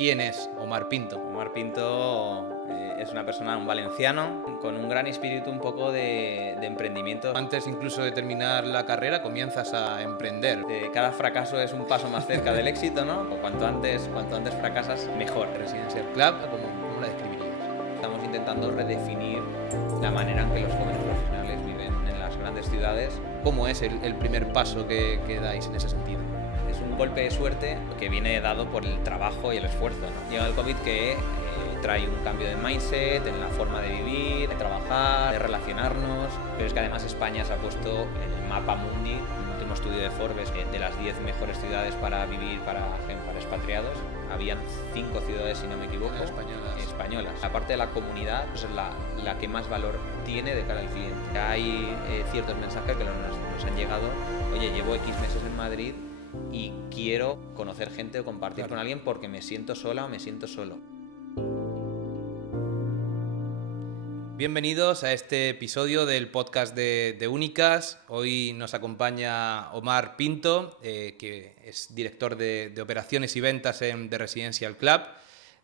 ¿Quién es Omar Pinto? Omar Pinto es una persona, un valenciano, con un gran espíritu un poco de emprendimiento. Antes incluso de terminar la carrera comienzas a emprender. Cada fracaso es un paso más cerca del éxito, ¿no? Cuanto antes fracasas, mejor. Residencial Club, ¿cómo la describirías? Estamos intentando redefinir la manera en que los jóvenes profesionales viven en las grandes ciudades. ¿Cómo es el primer paso que dais en ese sentido? Es un golpe de suerte que viene dado por el trabajo y el esfuerzo, ¿no? Llega el COVID que trae un cambio de mindset, en la forma de vivir, de trabajar, de relacionarnos, pero es que además España se ha puesto en el mapa mundi, un último estudio de Forbes, de las 10 mejores ciudades para vivir para expatriados. Habían 5 ciudades, si no me equivoco, españolas. Aparte de la comunidad, pues es la que más valor tiene de cara al cliente. Hay ciertos mensajes que nos han llegado: oye, llevo X meses en Madrid y quiero conocer gente o compartir con alguien porque me siento sola o me siento solo. Bienvenidos a este episodio del podcast de Únicas. Hoy nos acompaña Omar Pinto, que es director de operaciones y ventas de Residencial Club.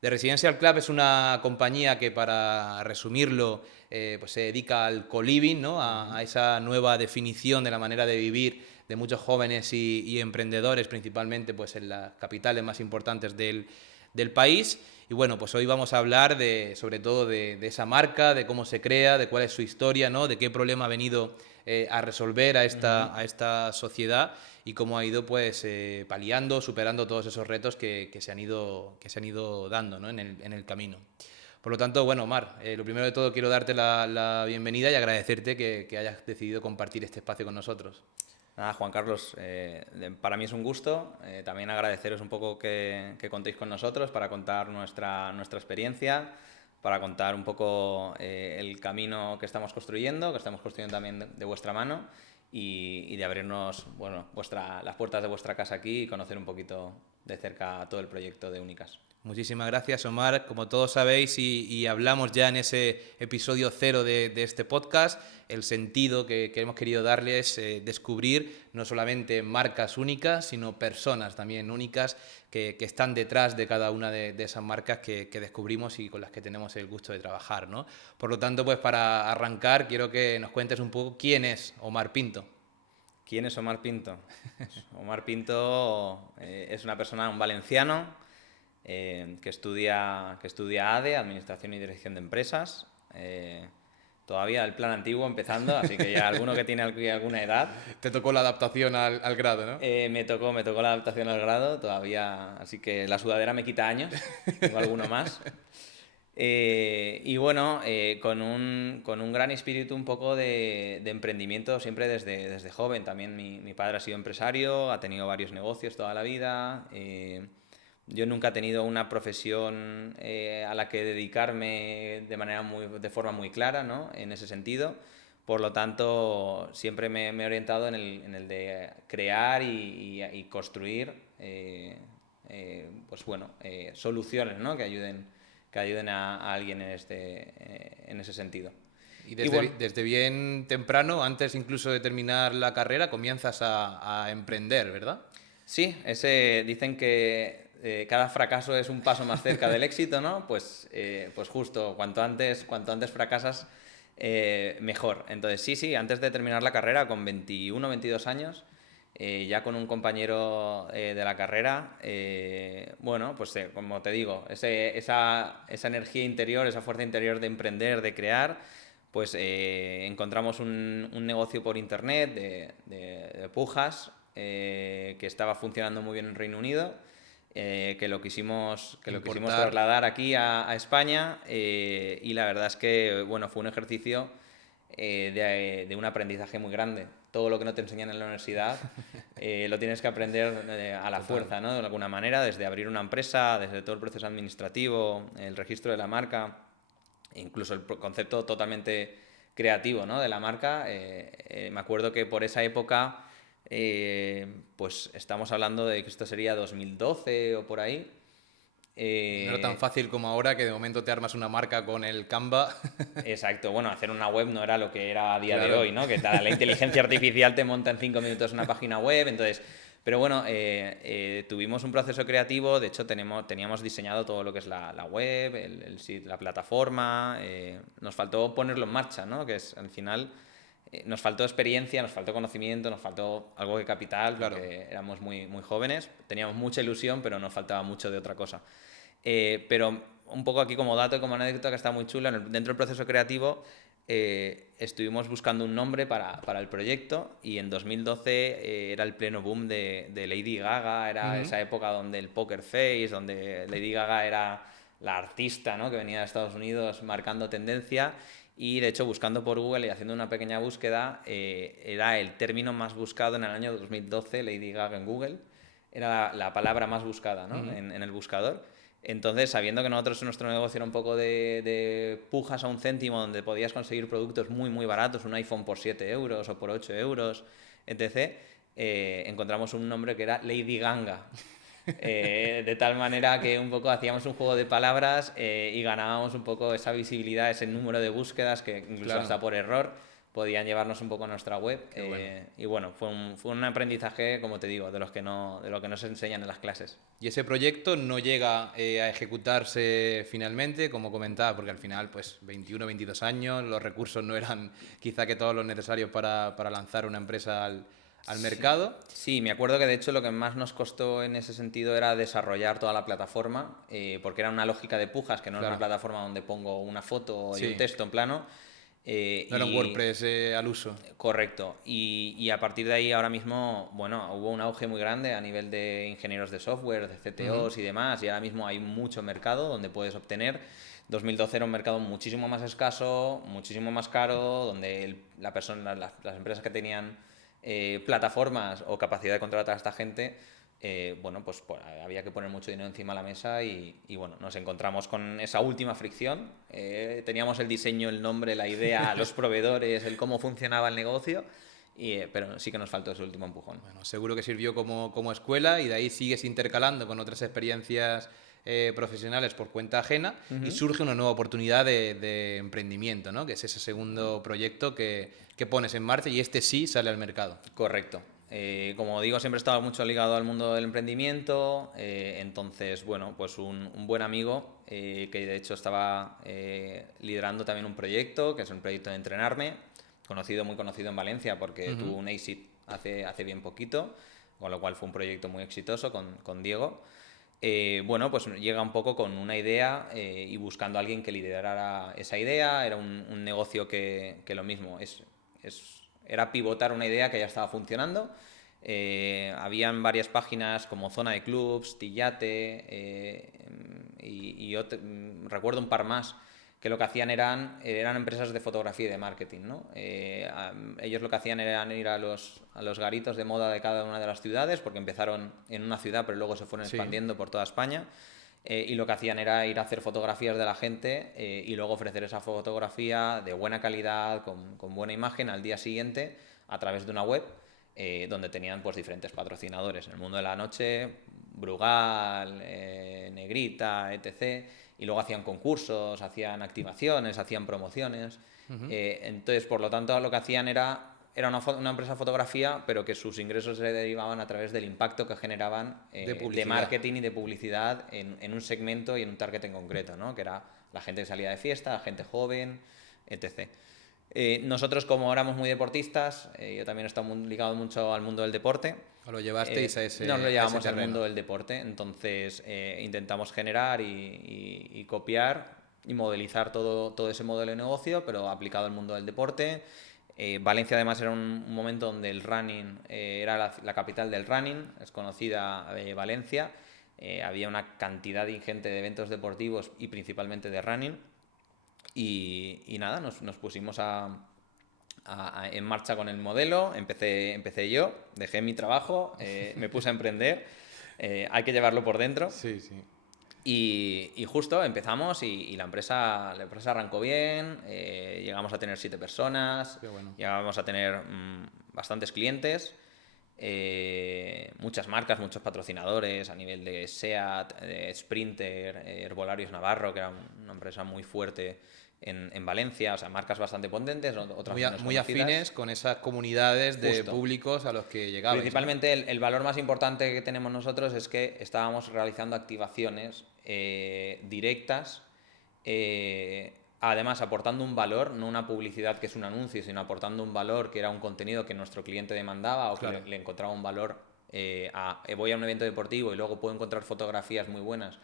The Residencial Club es una compañía que, para resumirlo, pues se dedica al co-living, ¿no? a esa nueva definición de la manera de vivir de muchos jóvenes y emprendedores, principalmente pues en las capitales más importantes del país. Y bueno, pues hoy vamos a hablar sobre todo de esa marca, de cómo se crea, de cuál es su historia, ¿no? De qué problema ha venido a resolver a esta sociedad y cómo ha ido pues paliando, superando todos esos retos que se han ido dando, ¿no? en el camino. Por lo tanto, bueno, Omar, lo primero de todo quiero darte la bienvenida y agradecerte que hayas decidido compartir este espacio con nosotros. Nada, Juan Carlos, para mí es un gusto. También agradeceros un poco que contéis con nosotros para contar nuestra experiencia, para contar un poco el camino que estamos construyendo también de vuestra mano y de abrirnos, bueno, las puertas de vuestra casa aquí y conocer un poquito de cerca todo el proyecto de Únicas. Muchísimas gracias, Omar. Como todos sabéis y hablamos ya en ese episodio 0 de este podcast, el sentido que hemos querido darle es descubrir no solamente marcas únicas, sino personas también únicas que están detrás de cada una de esas marcas que descubrimos y con las que tenemos el gusto de trabajar, ¿no? Por lo tanto, pues para arrancar, quiero que nos cuentes un poco quién es Omar Pinto. ¿Quién es Omar Pinto? Omar Pinto es una persona, un valenciano, que estudia ADE, Administración y Dirección de Empresas. Todavía el plan antiguo empezando, así que ya alguno que tiene alguna edad. Te tocó la adaptación al grado, ¿no? Me tocó la adaptación al grado todavía, así que la sudadera me quita años, tengo alguno más. Y bueno, con un gran espíritu un poco de emprendimiento siempre desde joven. También mi padre ha sido empresario, ha tenido varios negocios toda la vida. Yo nunca he tenido una profesión a la que dedicarme de forma muy clara, ¿no? En ese sentido. Por lo tanto, siempre me he orientado en el de crear y construir soluciones, ¿no? que ayuden a alguien en ese sentido. Y desde bien temprano, antes incluso de terminar la carrera, comienzas a emprender, ¿verdad? Sí, dicen que cada fracaso es un paso más cerca del éxito, ¿no? Pues justo, cuanto antes fracasas, mejor. Entonces sí, antes de terminar la carrera, con 21 o 22 años, ya con un compañero de la carrera, como te digo, esa energía interior, esa fuerza interior de emprender, de crear, pues encontramos un negocio por internet de pujas que estaba funcionando muy bien en Reino Unido, que lo quisimos trasladar aquí a España, y la verdad es que bueno, fue un ejercicio de un aprendizaje muy grande. Todo lo que no te enseñan en la universidad lo tienes que aprender a la fuerza, ¿no? De alguna manera, desde abrir una empresa, desde todo el proceso administrativo, el registro de la marca, incluso el concepto totalmente creativo, ¿no? De la marca. Me acuerdo que por esa época, pues estamos hablando de que esto sería 2012 o por ahí. No era tan fácil como ahora, que de momento te armas una marca con el Canva. Exacto, bueno, hacer una web no era lo que era a día de hoy, ¿no? Que la inteligencia artificial te monta en 5 minutos una página web, entonces Pero bueno, tuvimos un proceso creativo, de hecho teníamos diseñado todo lo que es la web, el sitio, la plataforma, nos faltó ponerlo en marcha, ¿no? Que es al final, nos faltó experiencia, nos faltó conocimiento, nos faltó algo de capital, Claro. porque éramos muy, muy jóvenes, teníamos mucha ilusión, pero nos faltaba mucho de otra cosa. Pero un poco aquí como dato y como anécdota que está muy chula, dentro del proceso creativo estuvimos buscando un nombre para el proyecto y en 2012 era el pleno boom de Lady Gaga, era esa época donde el Poker Face, donde Lady Gaga era la artista, ¿no? Que venía de Estados Unidos marcando tendencia y de hecho buscando por Google y haciendo una pequeña búsqueda era el término más buscado en el año 2012, Lady Gaga en Google, era la palabra más buscada, ¿no? En el buscador. Entonces, sabiendo que nuestro negocio era un poco de pujas a un céntimo, donde podías conseguir productos muy, muy baratos, un iPhone por 7 euros o por 8 euros, etc., encontramos un nombre que era Lady Ganga. De tal manera que un poco hacíamos un juego de palabras y ganábamos un poco esa visibilidad, ese número de búsquedas que incluso hasta por error podían llevarnos un poco a nuestra web. Bueno. Y bueno, fue un aprendizaje, como te digo, de lo que nos enseñan en las clases. Y ese proyecto no llega a ejecutarse finalmente, como comentaba, porque al final, pues 21, 22 años, los recursos no eran quizá que todos los necesarios para lanzar una empresa al mercado. Sí, me acuerdo que de hecho lo que más nos costó en ese sentido era desarrollar toda la plataforma, porque era una lógica de pujas, que no era una plataforma donde pongo una foto y un texto en plano. No era un WordPress al uso. Correcto. Y a partir de ahí ahora mismo, bueno, hubo un auge muy grande a nivel de ingenieros de software, de CTOs y demás, y ahora mismo hay mucho mercado donde puedes obtener. 2012 era un mercado muchísimo más escaso, muchísimo más caro, donde las empresas que tenían plataformas o capacidad de contratar a esta gente, bueno, pues había que poner mucho dinero encima de la mesa y bueno, nos encontramos con esa última fricción. Teníamos el diseño, el nombre, la idea, los proveedores, el cómo funcionaba el negocio, pero sí que nos faltó ese último empujón. Bueno, seguro que sirvió como escuela y de ahí sigues intercalando con otras experiencias profesionales por cuenta ajena y surge una nueva oportunidad de emprendimiento, ¿no? Que es ese segundo proyecto que pones en marcha y este sí sale al mercado. Correcto. Como digo, siempre he estado mucho ligado al mundo del emprendimiento, entonces, bueno, pues un buen amigo que de hecho estaba liderando también un proyecto, que es un proyecto de entrenarme, muy conocido en Valencia porque tuvo un exit hace bien poquito, con lo cual fue un proyecto muy exitoso con Diego. Bueno, pues llega un poco con una idea y buscando a alguien que liderara esa idea. Era un negocio que lo mismo, era pivotar una idea que ya estaba funcionando. Habían varias páginas como Zona de Clubs, Tillate recuerdo un par más que lo que hacían eran empresas de fotografía y de marketing, ¿no? Ellos lo que hacían eran ir a los garitos de moda de cada una de las ciudades, porque empezaron en una ciudad pero luego se fueron expandiendo por toda España. Y lo que hacían era ir a hacer fotografías de la gente y luego ofrecer esa fotografía de buena calidad, con buena imagen al día siguiente a través de una web donde tenían pues diferentes patrocinadores en el mundo de la noche, Brugal, Negrita, etc. Y luego hacían concursos, hacían activaciones, hacían promociones. Entonces, por lo tanto, lo que hacían era una empresa de fotografía, pero que sus ingresos se derivaban a través del impacto que generaban de marketing y de publicidad en un segmento y en un target en concreto, ¿no? Que era la gente que salía de fiesta, la gente joven, etc. Nosotros, como éramos muy deportistas, yo también he estado ligado mucho al mundo del deporte. ¿O lo llevasteis a ese Nos lo llevamos al terreno? mundo del deporte, entonces intentamos generar y copiar y modelizar todo ese modelo de negocio, pero aplicado al mundo del deporte. Valencia además era un momento donde el running era la capital del running, es conocida Valencia, había una cantidad ingente de eventos deportivos y principalmente de running y nada, nos pusimos en marcha con el modelo, empecé yo, dejé mi trabajo, me puse a emprender, hay que llevarlo por dentro. Sí, sí. Y justo empezamos y la empresa arrancó bien, llegamos a tener 7 personas, Qué bueno. llegamos a tener bastantes clientes, muchas marcas, muchos patrocinadores a nivel de SEAT, Sprinter, Herbolarios Navarro, que era una empresa muy fuerte en Valencia, o sea, marcas bastante potentes, otras menos Muy conocidas. afines con esas comunidades de Justo. públicos a los que llegabais, ¿no? Principalmente el valor más importante que tenemos nosotros es que estábamos realizando activaciones directas, además aportando un valor, no una publicidad que es un anuncio, sino aportando un valor que era un contenido que nuestro cliente demandaba o Claro. que le encontraba un valor voy a un evento deportivo y luego puedo encontrar fotografías muy buenas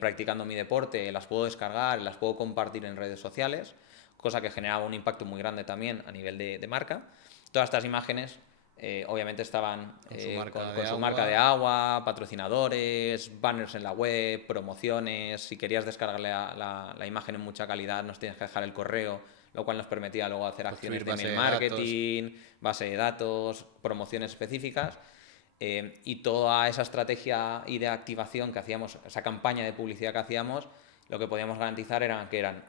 practicando mi deporte, las puedo descargar, las puedo compartir en redes sociales, cosa que generaba un impacto muy grande también a nivel de marca. Todas estas imágenes obviamente estaban con su marca de agua, patrocinadores, banners en la web, promociones. Si querías descargarle la imagen en mucha calidad, nos tienes que dejar el correo, lo cual nos permitía luego hacer acciones de email marketing, base de datos, promociones específicas. Y toda esa estrategia y de activación que hacíamos, esa campaña de publicidad que hacíamos, lo que podíamos garantizar que eran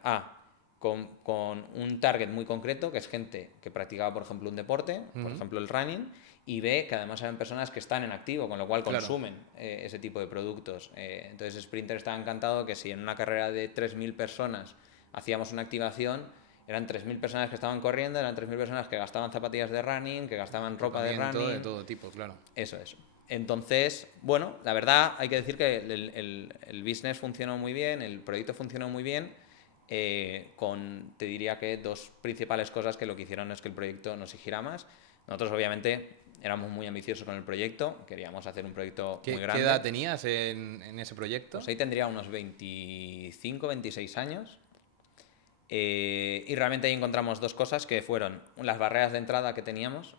con un target muy concreto, que es gente que practicaba, por ejemplo, un deporte, por ejemplo el running, y B, que además eran personas que están en activo, con lo cual consumen ese tipo de productos. Entonces Sprinter estaba encantado que si en una carrera de 3.000 personas hacíamos una activación, eran 3.000 personas que estaban corriendo, eran 3.000 personas que gastaban zapatillas de running, que gastaban ropa de running. De todo tipo, claro. Eso es. Entonces, bueno, la verdad hay que decir que el business funcionó muy bien, el proyecto funcionó muy bien, te diría que dos principales cosas que lo que hicieron es que el proyecto nos exigiera más. Nosotros obviamente éramos muy ambiciosos con el proyecto, queríamos hacer un proyecto muy grande. ¿Qué edad tenías en ese proyecto? Pues ahí tendría unos 25, 26 años. Y realmente ahí encontramos dos cosas que fueron las barreras de entrada que teníamos,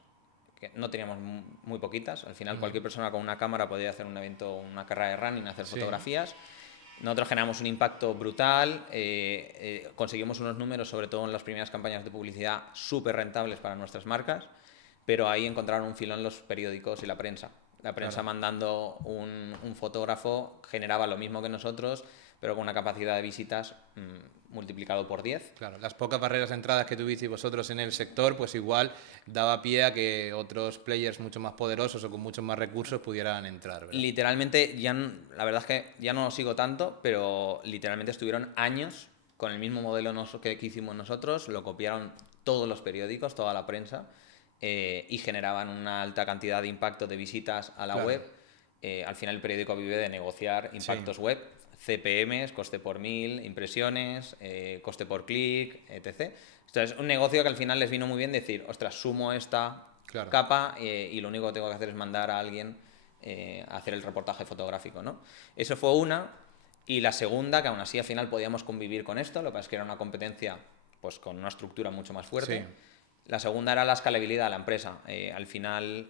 que no teníamos muy poquitas. Al final cualquier persona con una cámara podía hacer un evento, una carrera de running, hacer fotografías. Nosotros generamos un impacto brutal, conseguimos unos números, sobre todo en las primeras campañas de publicidad, súper rentables para nuestras marcas, pero ahí encontraron un filón los periódicos y la prensa. La prensa mandando un fotógrafo generaba lo mismo que nosotros, pero con una capacidad de visitas multiplicado por 10. Claro, las pocas barreras de entradas que tuvisteis vosotros en el sector, pues igual daba pie a que otros players mucho más poderosos o con muchos más recursos pudieran entrar, ¿verdad? Literalmente, la verdad es que ya no lo sigo tanto, pero literalmente estuvieron años con el mismo modelo que hicimos nosotros, lo copiaron todos los periódicos, toda la prensa, y generaban una alta cantidad de impacto de visitas a la web. Al final el periódico vive de negociar impactos web, CPMs, coste por 1000, impresiones, coste por clic, etc. Entonces, un negocio que al final les vino muy bien decir, ostras, sumo esta capa y lo único que tengo que hacer es mandar a alguien a hacer el reportaje fotográfico, ¿no? Eso fue una. Y la segunda, que aún así al final podíamos convivir con esto, lo que pasa es que era una competencia pues con una estructura mucho más fuerte. Sí. La segunda era la escalabilidad de la empresa. Al final,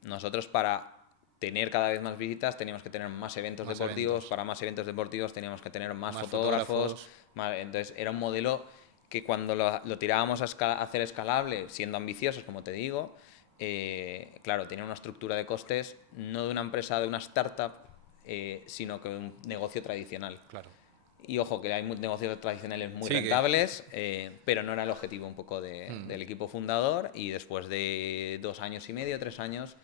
nosotros para tener cada vez más visitas teníamos que tener más eventos deportivos. Para más eventos deportivos teníamos que tener más fotógrafos. Entonces era un modelo que cuando lo tirábamos a hacer escalable, siendo ambiciosos, como te digo, claro, tenía una estructura de costes no de una empresa, de una startup, sino que un negocio tradicional. Claro. Y ojo, que hay negocios tradicionales muy rentables, pero no era el objetivo un poco del equipo fundador. Y después de 2 años y medio, 3 años,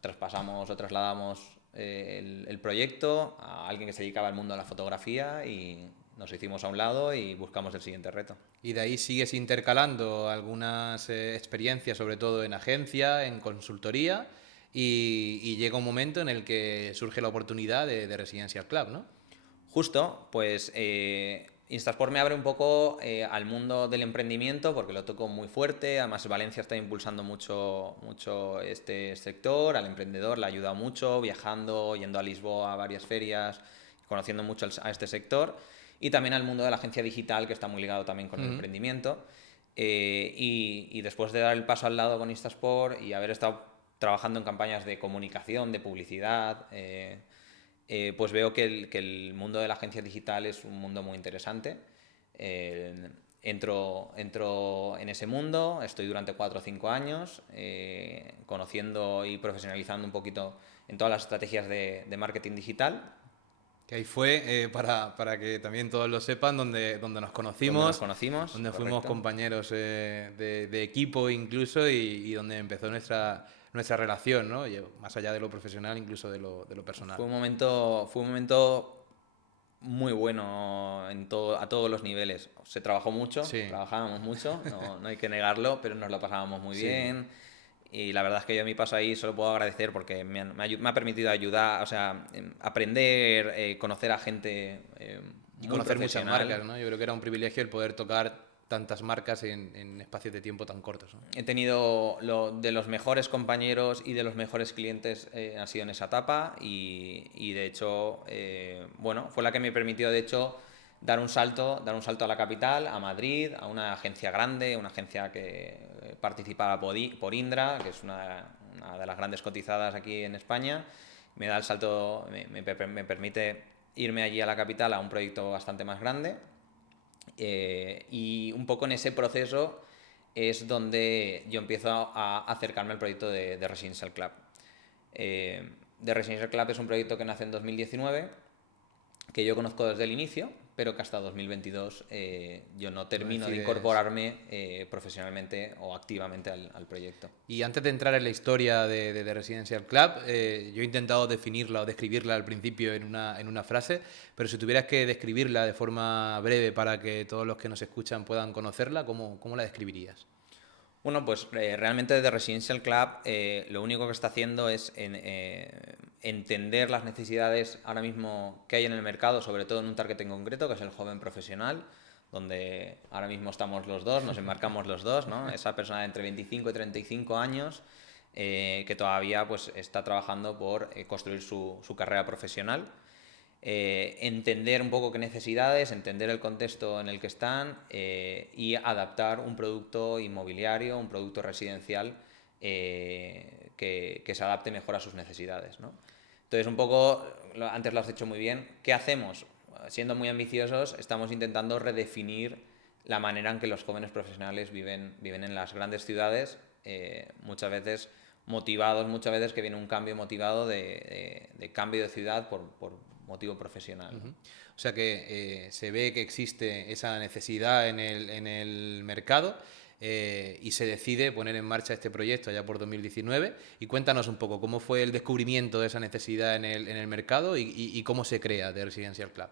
traspasamos o trasladamos el proyecto a alguien que se dedicaba al mundo de la fotografía y nos hicimos a un lado y buscamos el siguiente reto. Y de ahí sigues intercalando algunas experiencias, sobre todo en agencia, en consultoría, y llega un momento en el que surge la oportunidad de Residential Club, ¿no? Justo, pues Instasport me abre un poco al mundo del emprendimiento porque lo toco muy fuerte. Además, Valencia está impulsando mucho este sector. Al emprendedor le ha ayudado mucho, viajando, yendo a Lisboa a varias ferias, conociendo mucho a este sector. Y también al mundo de la agencia digital, que está muy ligado también con el emprendimiento. Y después de dar el paso al lado con Instasport y haber estado trabajando en campañas de comunicación, de publicidad, pues veo que el mundo de la agencia digital es un mundo muy interesante. Entro en ese mundo, estoy durante 4 o 5 años conociendo y profesionalizando un poquito en todas las estrategias de marketing digital. Que ahí fue, para que también todos lo sepan, donde nos conocimos. Donde fuimos compañeros de equipo incluso y donde empezó nuestra relación, ¿no? Más allá de lo profesional, incluso de lo personal. Fue un momento muy bueno a todos los niveles. Se trabajó mucho, Sí. trabajábamos mucho, no hay que negarlo, pero nos lo pasábamos muy Sí. bien. Y la verdad es que yo a mi paso ahí solo puedo agradecer porque me ha permitido ayudar, o sea, aprender, conocer a gente Y muy conocer muchas profesional. marcas, ¿no? Yo creo que era un privilegio el poder tocar tantas marcas en espacios de tiempo tan cortos, ¿no? He tenido de los mejores compañeros y de los mejores clientes ha sido en esa etapa y de hecho, bueno, fue la que me permitió de hecho dar un salto a la capital, a Madrid, a una agencia grande, una agencia que participaba por Indra, que es una de las grandes cotizadas aquí en España. Me da el salto, me permite irme allí a la capital a un proyecto bastante más grande. Y un poco en ese proceso es donde yo empiezo a acercarme al proyecto de Residential Club. The Residential Club es un proyecto que nace en 2019, que yo conozco desde el inicio, pero que hasta 2022 yo no termino de incorporarme profesionalmente o activamente al proyecto. Y antes de entrar en la historia de Residential Club, yo he intentado definirla o describirla al principio en una frase, pero si tuvieras que describirla de forma breve para que todos los que nos escuchan puedan conocerla, ¿cómo la describirías? Bueno, pues realmente The Residential Club lo único que está haciendo es entender las necesidades ahora mismo que hay en el mercado, sobre todo en un target en concreto, que es el joven profesional, donde ahora mismo estamos los dos, nos enmarcamos los dos, ¿no? Esa persona de entre 25 y 35 años que todavía pues, está trabajando por construir su carrera profesional. Entender un poco qué necesidades, entender el contexto en el que están y adaptar un producto inmobiliario, un producto residencial que se adapte mejor a sus necesidades, ¿no? Entonces, un poco, antes lo has dicho muy bien, ¿qué hacemos? Siendo muy ambiciosos, estamos intentando redefinir la manera en que los jóvenes profesionales viven en las grandes ciudades, muchas veces que viene un cambio motivado de cambio de ciudad por motivo profesional. ¿No? O sea que se ve que existe esa necesidad en el mercado y se decide poner en marcha este proyecto allá por 2019. Y cuéntanos un poco cómo fue el descubrimiento de esa necesidad en el mercado y cómo se crea The Residential Club.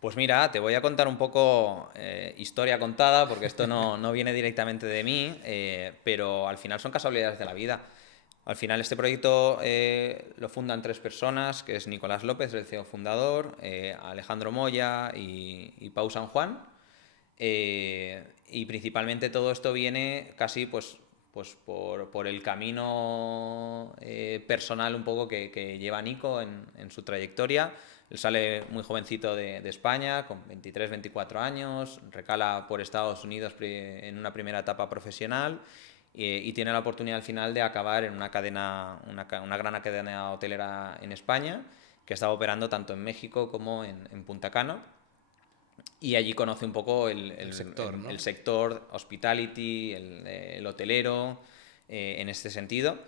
Pues mira, te voy a contar un poco historia contada, porque esto no viene directamente de mí, pero al final son casualidades de la vida. Al final este proyecto lo fundan 3 personas, que es Nicolás López, el CEO fundador, Alejandro Moya y Pau San Juan. Y principalmente todo esto viene casi pues por el camino personal un poco que lleva Nico en su trayectoria. Él sale muy jovencito de España, con 23, 24 años, recala por Estados Unidos en una primera etapa profesional y tiene la oportunidad al final de acabar en una gran cadena hotelera en España, que estaba operando tanto en México como en Punta Cana. Y allí conoce un poco el sector, ¿no? El sector hospitality, el hotelero, en este sentido.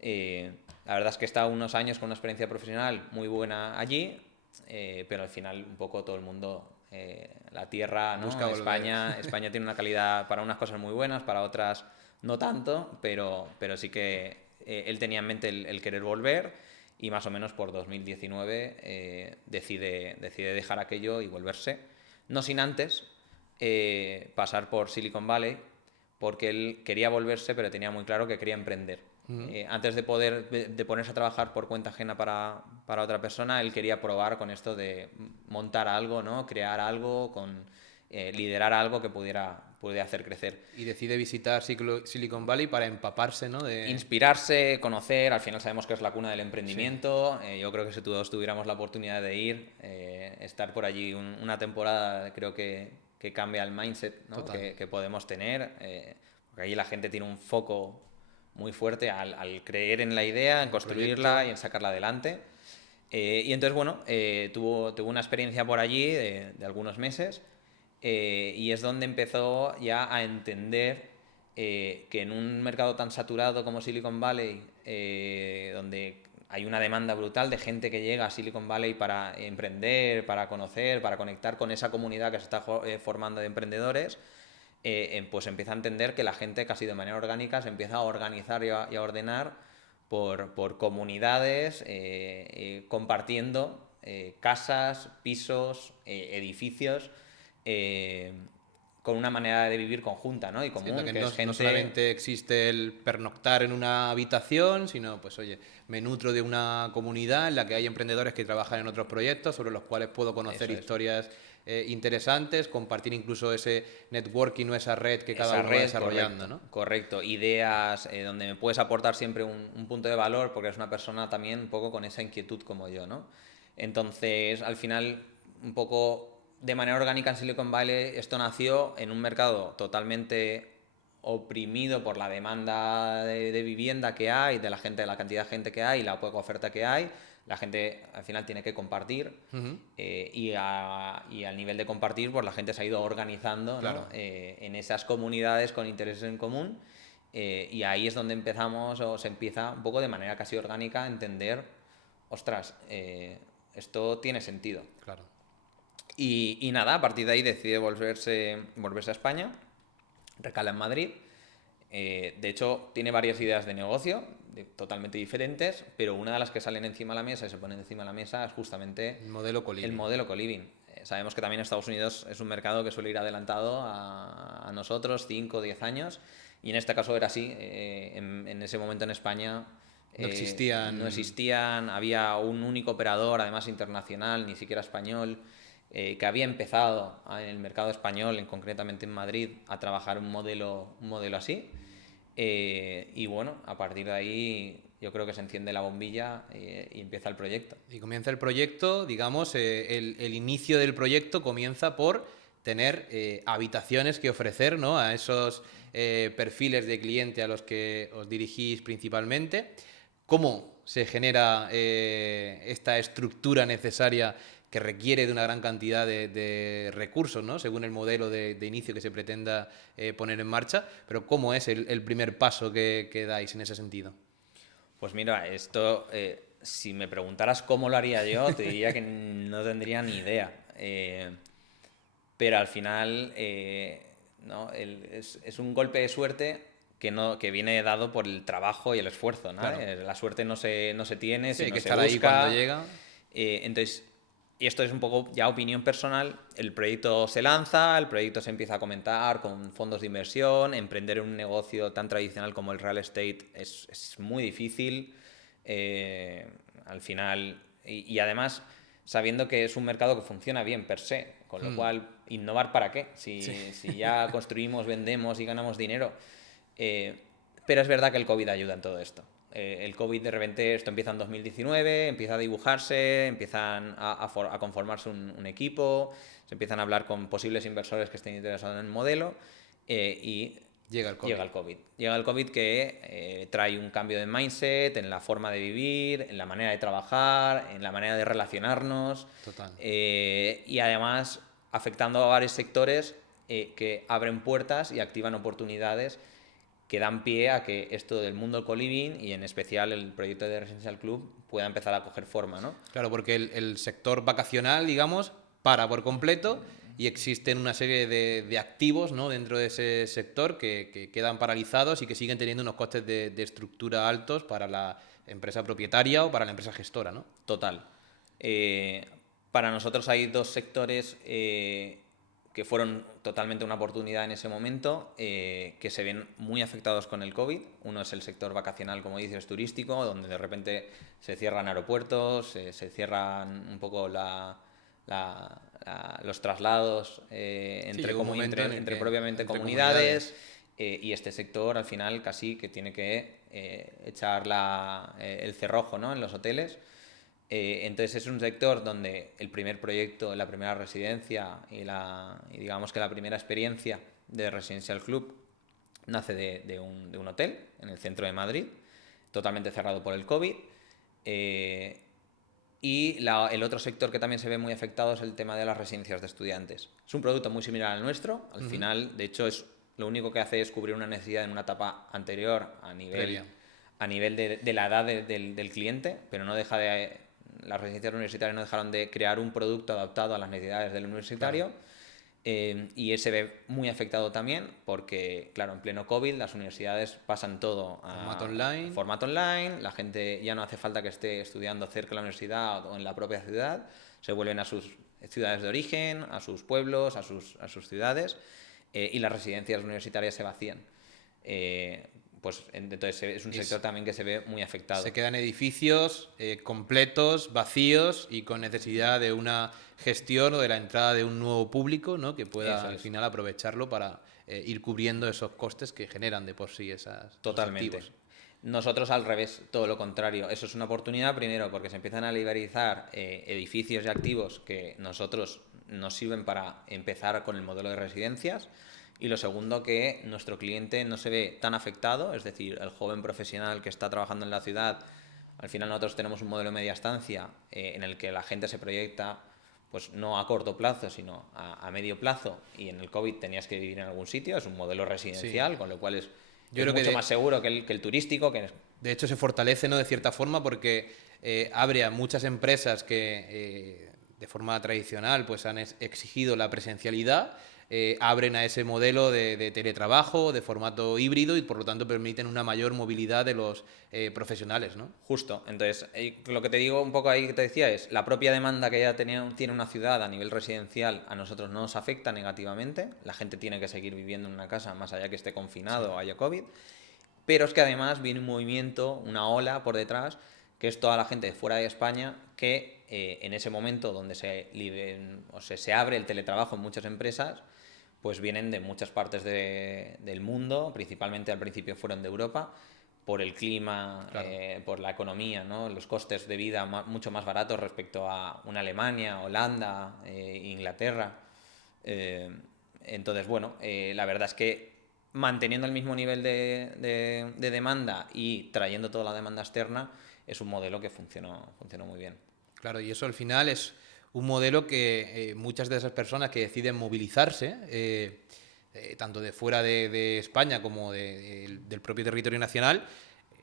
La verdad es que he estado unos años con una experiencia profesional muy buena allí, pero al final un poco todo el mundo, la tierra, ¿no? España tiene una calidad para unas cosas muy buenas, para otras no tanto, pero sí que él tenía en mente el querer volver y más o menos por 2019 decide dejar aquello y volverse. No sin antes pasar por Silicon Valley, porque él quería volverse, pero tenía muy claro que quería emprender. Antes de ponerse a trabajar por cuenta ajena para otra persona, él quería probar con esto de montar algo, ¿no? Crear algo, liderar algo que pudiera hacer crecer. Y decide visitar Silicon Valley para empaparse, ¿no? Inspirarse, conocer, al final sabemos que es la cuna del emprendimiento. Sí. Yo creo que si todos tuviéramos la oportunidad de ir, estar por allí una temporada, creo que cambia el mindset, ¿no? que podemos tener. Porque allí la gente tiene un foco muy fuerte al creer en la idea, en construirla y en sacarla adelante. Y entonces, bueno, tuvo una experiencia por allí de algunos meses. Y es donde empezó ya a entender que en un mercado tan saturado como Silicon Valley, donde hay una demanda brutal de gente que llega a Silicon Valley para emprender, para conocer, para conectar con esa comunidad que se está formando de emprendedores, pues empieza a entender que la gente casi de manera orgánica se empieza a organizar y a ordenar por comunidades, compartiendo casas, pisos, edificios, con una manera de vivir conjunta, ¿no? Y común, que que no, es gente... no solamente existe el pernoctar en una habitación, sino, pues oye, me nutro de una comunidad en la que hay emprendedores que trabajan en otros proyectos sobre los cuales puedo conocer Eso es. historias interesantes, compartir incluso ese networking o esa red que cada Esa uno va red, desarrollando, correcto, ¿no? correcto. Ideas donde me puedes aportar siempre un punto de valor porque eres una persona también un poco con esa inquietud como yo, ¿no? Entonces, al final, un poco de manera orgánica en Silicon Valley, esto nació en un mercado totalmente oprimido por la demanda de vivienda que hay, de la gente, de la cantidad de gente que hay y la poca oferta que hay. La gente al final tiene que compartir y al nivel de compartir, pues la gente se ha ido organizando, Claro. ¿no? En esas comunidades con intereses en común y ahí es donde empezamos o se empieza un poco de manera casi orgánica a entender, ostras, esto tiene sentido. Claro. Y nada, a partir de ahí decide volverse a España, recala en Madrid. De hecho, tiene varias ideas de negocio totalmente diferentes, pero una de las que salen encima de la mesa y se ponen encima de la mesa es justamente El modelo co-living. el modelo co-living. Sabemos que también Estados Unidos es un mercado que suele ir adelantado a nosotros 5 o 10 años y en este caso era así. En ese momento en España no existían, había un único operador, además internacional, ni siquiera español, que había empezado en el mercado español, concretamente en Madrid, a trabajar un modelo así. Y bueno, a partir de ahí yo creo que se enciende la bombilla y empieza el proyecto. Y comienza el proyecto, digamos, el inicio del proyecto comienza por tener habitaciones que ofrecer, ¿no?, a esos perfiles de cliente a los que os dirigís principalmente. ¿Cómo se genera esta estructura necesaria que requiere de una gran cantidad de recursos, ¿no?, según el modelo de inicio que se pretenda poner en marcha? Pero ¿cómo es el primer paso que dais en ese sentido? Pues mira, esto, si me preguntaras cómo lo haría yo, te diría que no tendría ni idea. Pero al final ¿no? Es un golpe de suerte que viene dado por el trabajo y el esfuerzo, ¿no? Claro. La suerte no se tiene, Sí, hay sino que se estar busca. ahí cuando llega. Entonces, y esto es un poco ya opinión personal, el proyecto se lanza, el proyecto se empieza a comentar con fondos de inversión, emprender un negocio tan tradicional como el real estate es muy difícil, al final, y además sabiendo que es un mercado que funciona bien per se, con lo cual, ¿innovar para qué? Si ya construimos, vendemos y ganamos dinero. Pero es verdad que el COVID ayuda en todo esto. El COVID de repente, esto empieza en 2019, empieza a dibujarse, empiezan a conformarse un equipo, se empiezan a hablar con posibles inversores que estén interesados en el modelo y llega el COVID. Llega el COVID que trae un cambio de mindset en la forma de vivir, en la manera de trabajar, en la manera de relacionarnos. Total. Y además afectando a varios sectores que abren puertas y activan oportunidades que dan pie a que esto del mundo del co-living y en especial el proyecto de Residential Club pueda empezar a coger forma, ¿no? Claro, porque el sector vacacional, digamos, para por completo y existen una serie de activos, ¿no?, dentro de ese sector que quedan paralizados y que siguen teniendo unos costes de estructura altos para la empresa propietaria o para la empresa gestora, ¿no? Total. Para nosotros hay dos sectores que fueron totalmente una oportunidad en ese momento, que se ven muy afectados con el COVID. Uno es el sector vacacional, como dices, turístico, donde de repente se cierran aeropuertos, se cierran un poco los traslados entre propiamente comunidades. Y este sector al final casi que tiene que echar el cerrojo, ¿no?, en los hoteles. Entonces es un sector donde el primer proyecto, la primera residencia y digamos que la primera experiencia de Residential Club nace de un hotel en el centro de Madrid, totalmente cerrado por el COVID. Y el otro sector que también se ve muy afectado es el tema de las residencias de estudiantes. Es un producto muy similar al nuestro, al final, de hecho, lo único que hace es cubrir una necesidad en una etapa anterior a nivel de la edad del cliente, pero no deja de... Las residencias universitarias no dejaron de crear un producto adaptado a las necesidades del universitario. Claro. Y se ve muy afectado también porque, claro, en pleno COVID las universidades pasan todo a formato online, la gente ya no hace falta que esté estudiando cerca de la universidad o en la propia ciudad, se vuelven a sus ciudades de origen, a sus pueblos, a sus ciudades, y las residencias universitarias se vacían. Pues entonces es un sector también que se ve muy afectado. Se quedan edificios completos, vacíos y con necesidad de una gestión o de la entrada de un nuevo público, ¿no? Que pueda al final aprovecharlo para ir cubriendo esos costes que generan de por sí esas Totalmente. Nosotros al revés, todo lo contrario. Eso es una oportunidad, primero, porque se empiezan a liberalizar edificios y activos que nosotros nos sirven para empezar con el modelo de residencias. Y lo segundo, que nuestro cliente no se ve tan afectado, es decir, el joven profesional que está trabajando en la ciudad, al final nosotros tenemos un modelo de media estancia en el que la gente se proyecta pues no a corto plazo, sino a medio plazo, y en el COVID tenías que vivir en algún sitio, es un modelo residencial, con lo cual es mucho más seguro que el turístico. De hecho se fortalece, ¿no?, de cierta forma, porque abre a muchas empresas que de forma tradicional pues han exigido la presencialidad, abren a ese modelo de teletrabajo, de formato híbrido, y por lo tanto permiten una mayor movilidad de los profesionales, ¿no? Justo. Entonces, lo que te digo un poco ahí que te decía es, la propia demanda que ya tiene una ciudad a nivel residencial a nosotros no nos afecta negativamente. La gente tiene que seguir viviendo en una casa más allá que esté confinado o haya COVID. Pero es que además viene un movimiento, una ola por detrás, que es toda la gente de fuera de España que en ese momento donde se abre el teletrabajo en muchas empresas, pues vienen de muchas partes del mundo, principalmente al principio fueron de Europa, por el clima, claro, por la economía, ¿no? Los costes de vida mucho más baratos respecto a una Alemania, Holanda, Inglaterra. Entonces, bueno, la verdad es que manteniendo el mismo nivel de demanda y trayendo toda la demanda externa, es un modelo que funcionó muy bien. Claro, y eso al final es un modelo que muchas de esas personas que deciden movilizarse, tanto de fuera de España como del propio territorio nacional,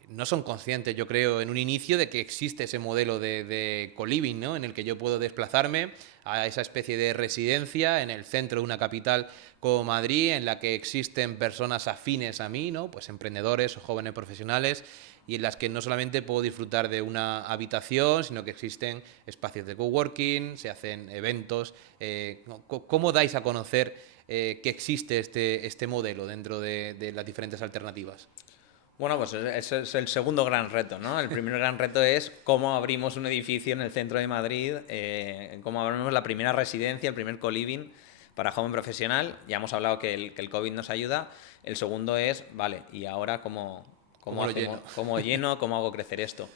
no son conscientes, yo creo, en un inicio de que existe ese modelo de co-living, ¿no?, en el que yo puedo desplazarme a esa especie de residencia en el centro de una capital como Madrid, en la que existen personas afines a mí, ¿no?, pues emprendedores o jóvenes profesionales, y en las que no solamente puedo disfrutar de una habitación, sino que existen espacios de coworking, se hacen eventos. ¿Cómo dais a conocer que existe este modelo dentro de las diferentes alternativas? Bueno, pues ese es el segundo gran reto, ¿no? El primer gran reto es cómo abrimos un edificio en el centro de Madrid, cómo abrimos la primera residencia, el primer co-living para joven profesional. Ya hemos hablado que el COVID nos ayuda. El segundo es, vale, ¿y ahora cómo lleno, cómo hago crecer esto?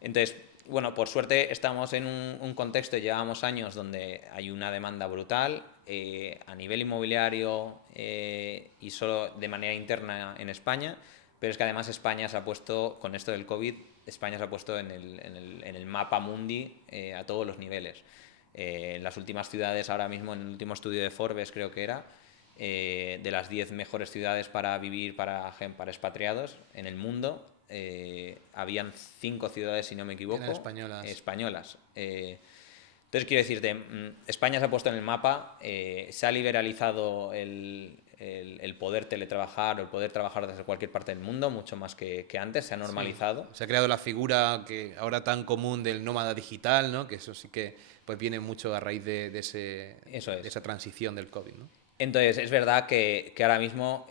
Entonces, bueno, por suerte estamos en un contexto, llevamos años donde hay una demanda brutal a nivel inmobiliario y solo de manera interna en España. Pero es que además España se ha puesto, con esto del COVID, España se ha puesto en el mapa mundi a todos los niveles. En las últimas ciudades, ahora mismo en el último estudio de Forbes creo que era, de las 10 mejores ciudades para vivir para expatriados en el mundo, habían 5 ciudades, si no me equivoco, españolas. Entonces quiero decirte, España se ha puesto en el mapa, se ha liberalizado el poder teletrabajar o el poder trabajar desde cualquier parte del mundo, mucho más que antes, se ha normalizado. Sí. Se ha creado la figura que ahora tan común del nómada digital, ¿no?, que eso sí que pues viene mucho a raíz de esa transición del COVID, ¿no? Entonces, es verdad que ahora mismo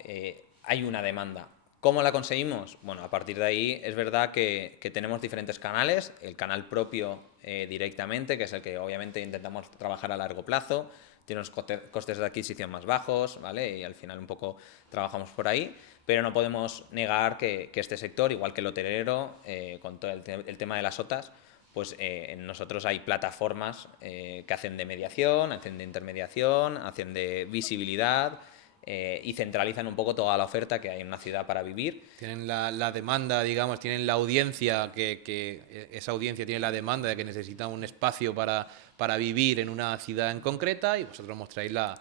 hay una demanda. ¿Cómo la conseguimos? Bueno, a partir de ahí es verdad que tenemos diferentes canales, el canal propio directamente, que es el que obviamente intentamos trabajar a largo plazo, tiene unos costes de adquisición más bajos, ¿vale? Y al final un poco trabajamos por ahí, pero no podemos negar que este sector, igual que el hotelero, con todo el tema de las OTAs, pues en nosotros hay plataformas que hacen de mediación, hacen de intermediación, hacen de visibilidad y centralizan un poco toda la oferta que hay en una ciudad para vivir. Tienen la demanda, digamos, tienen la audiencia, que esa audiencia tiene la demanda de que necesita un espacio para vivir en una ciudad en concreta, y vosotros mostráis la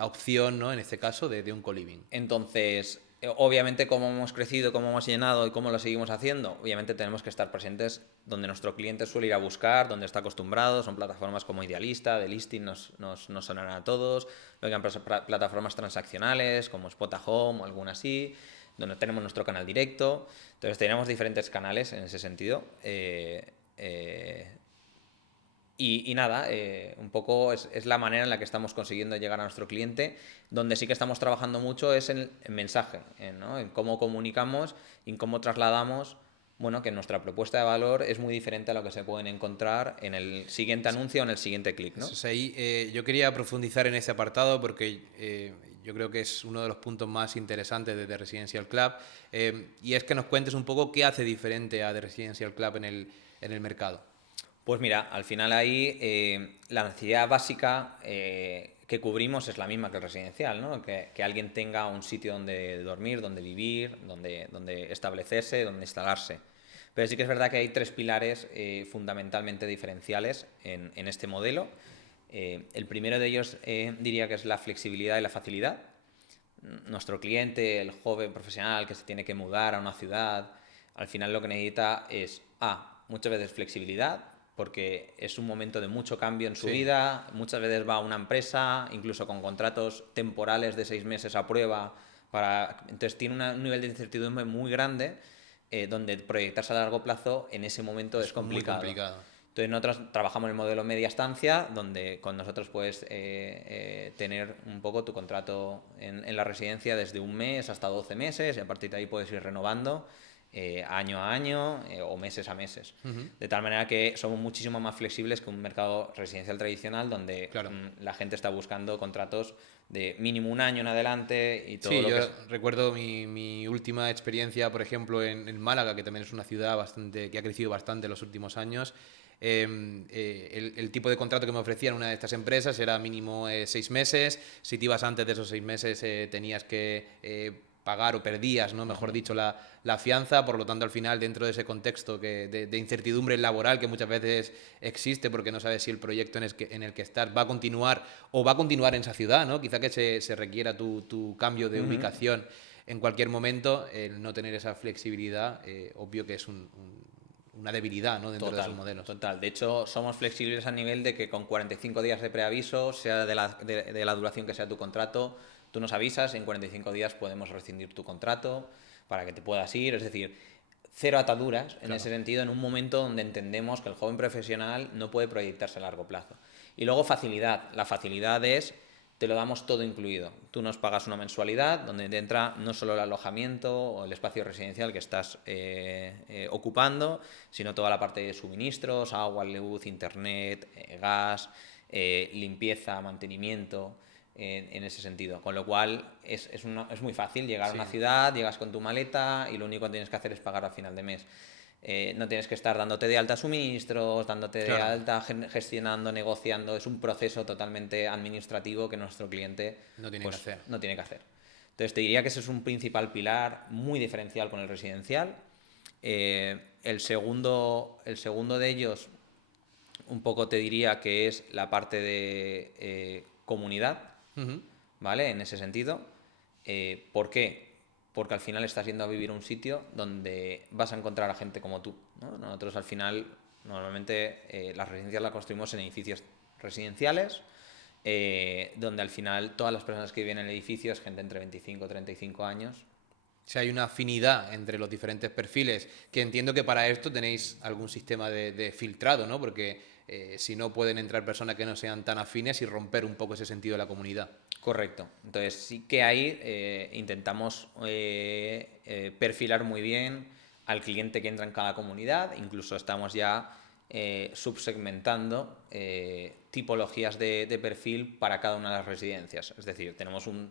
opción, ¿no?, en este caso, de un co-living. Entonces, Obviamente, cómo hemos crecido, cómo hemos llenado y cómo lo seguimos haciendo, obviamente tenemos que estar presentes donde nuestro cliente suele ir a buscar, donde está acostumbrado. Son plataformas como Idealista, de listing, nos sonarán a todos. Luego hay plataformas transaccionales como Spot Home o alguna así, donde tenemos nuestro canal directo. Entonces tenemos diferentes canales en ese sentido. Y nada, un poco es la manera en la que estamos consiguiendo llegar a nuestro cliente. Donde sí que estamos trabajando mucho es en mensaje, ¿no? En cómo comunicamos y en cómo trasladamos, bueno, que nuestra propuesta de valor es muy diferente a lo que se pueden encontrar en el siguiente anuncio o en el siguiente clic, ¿no? Eso es ahí. Yo quería profundizar en ese apartado porque yo creo que es uno de los puntos más interesantes de The Residential Club, y es que nos cuentes un poco qué hace diferente a The Residential Club en el mercado. Pues mira, al final ahí la necesidad básica que cubrimos es la misma que el residencial, ¿no? Que alguien tenga un sitio donde dormir, donde vivir, donde establecerse, donde instalarse. Pero sí que es verdad que hay tres pilares fundamentalmente diferenciales en este modelo. El primero de ellos diría que es la flexibilidad y la facilidad. Nuestro cliente, el joven profesional que se tiene que mudar a una ciudad, al final lo que necesita es muchas veces flexibilidad, porque es un momento de mucho cambio en su vida. Muchas veces va a una empresa, incluso con contratos temporales de 6 meses a prueba, entonces tiene un nivel de incertidumbre muy grande, donde proyectarse a largo plazo en ese momento es complicado. Muy complicado. Entonces nosotros trabajamos el modelo media estancia, donde con nosotros puedes tener un poco tu contrato en la residencia desde 1 mes hasta 12 meses, y a partir de ahí puedes ir renovando año a año o meses a meses. De tal manera que somos muchísimo más flexibles que un mercado residencial tradicional, donde la gente está buscando contratos de mínimo 1 año en adelante y todo. Sí, yo recuerdo mi última experiencia, por ejemplo, en Málaga, que también es una ciudad que ha crecido bastante en los últimos años. El tipo de contrato que me ofrecían una de estas empresas era mínimo 6 meses. Si te ibas antes de esos 6 meses tenías que pagar, o perdías, ¿no? Mejor dicho, la fianza. Por lo tanto, al final, dentro de ese contexto de incertidumbre laboral que muchas veces existe, porque no sabes si el proyecto en el que estás va a continuar o va a continuar en esa ciudad, ¿no? Quizá que se requiera tu cambio de ubicación en cualquier momento. El no tener esa flexibilidad, obvio que es una debilidad, ¿no? Dentro de esos modelos. Total. De hecho, somos flexibles a nivel de que con 45 días de preaviso, sea de la duración que sea tu contrato, tú nos avisas, en 45 días podemos rescindir tu contrato para que te puedas ir. Es decir, cero ataduras en ese sentido, en un momento donde entendemos que el joven profesional no puede proyectarse a largo plazo. Y luego facilidad. La facilidad es, te lo damos todo incluido. Tú nos pagas una mensualidad donde te entra no solo el alojamiento o el espacio residencial que estás ocupando, sino toda la parte de suministros, agua, luz, internet, gas, limpieza, mantenimiento, en ese sentido. Con lo cual es muy fácil llegar a una ciudad, llegas con tu maleta y lo único que tienes que hacer es pagar al final de mes. No tienes que estar dándote de alta suministros, dándote de alta, gestionando, negociando. Es un proceso totalmente administrativo que nuestro cliente no tiene que hacer. Entonces te diría que ese es un principal pilar muy diferencial con el residencial. El segundo de ellos, un poco te diría que es la parte de comunidad, ¿vale? En ese sentido. ¿Por qué? Porque al final estás yendo a vivir a un sitio donde vas a encontrar a gente como tú, ¿no? Nosotros al final, normalmente, las residencias las construimos en edificios residenciales, donde al final todas las personas que viven en el edificio es gente entre 25 y 35 años. O sea, hay una afinidad entre los diferentes perfiles, que entiendo que para esto tenéis algún sistema de filtrado, ¿no? Porque si no, pueden entrar personas que no sean tan afines y romper un poco ese sentido de la comunidad. Correcto. Entonces sí que ahí intentamos perfilar muy bien al cliente que entra en cada comunidad. Incluso estamos ya subsegmentando tipologías de perfil para cada una de las residencias. Es decir, tenemos un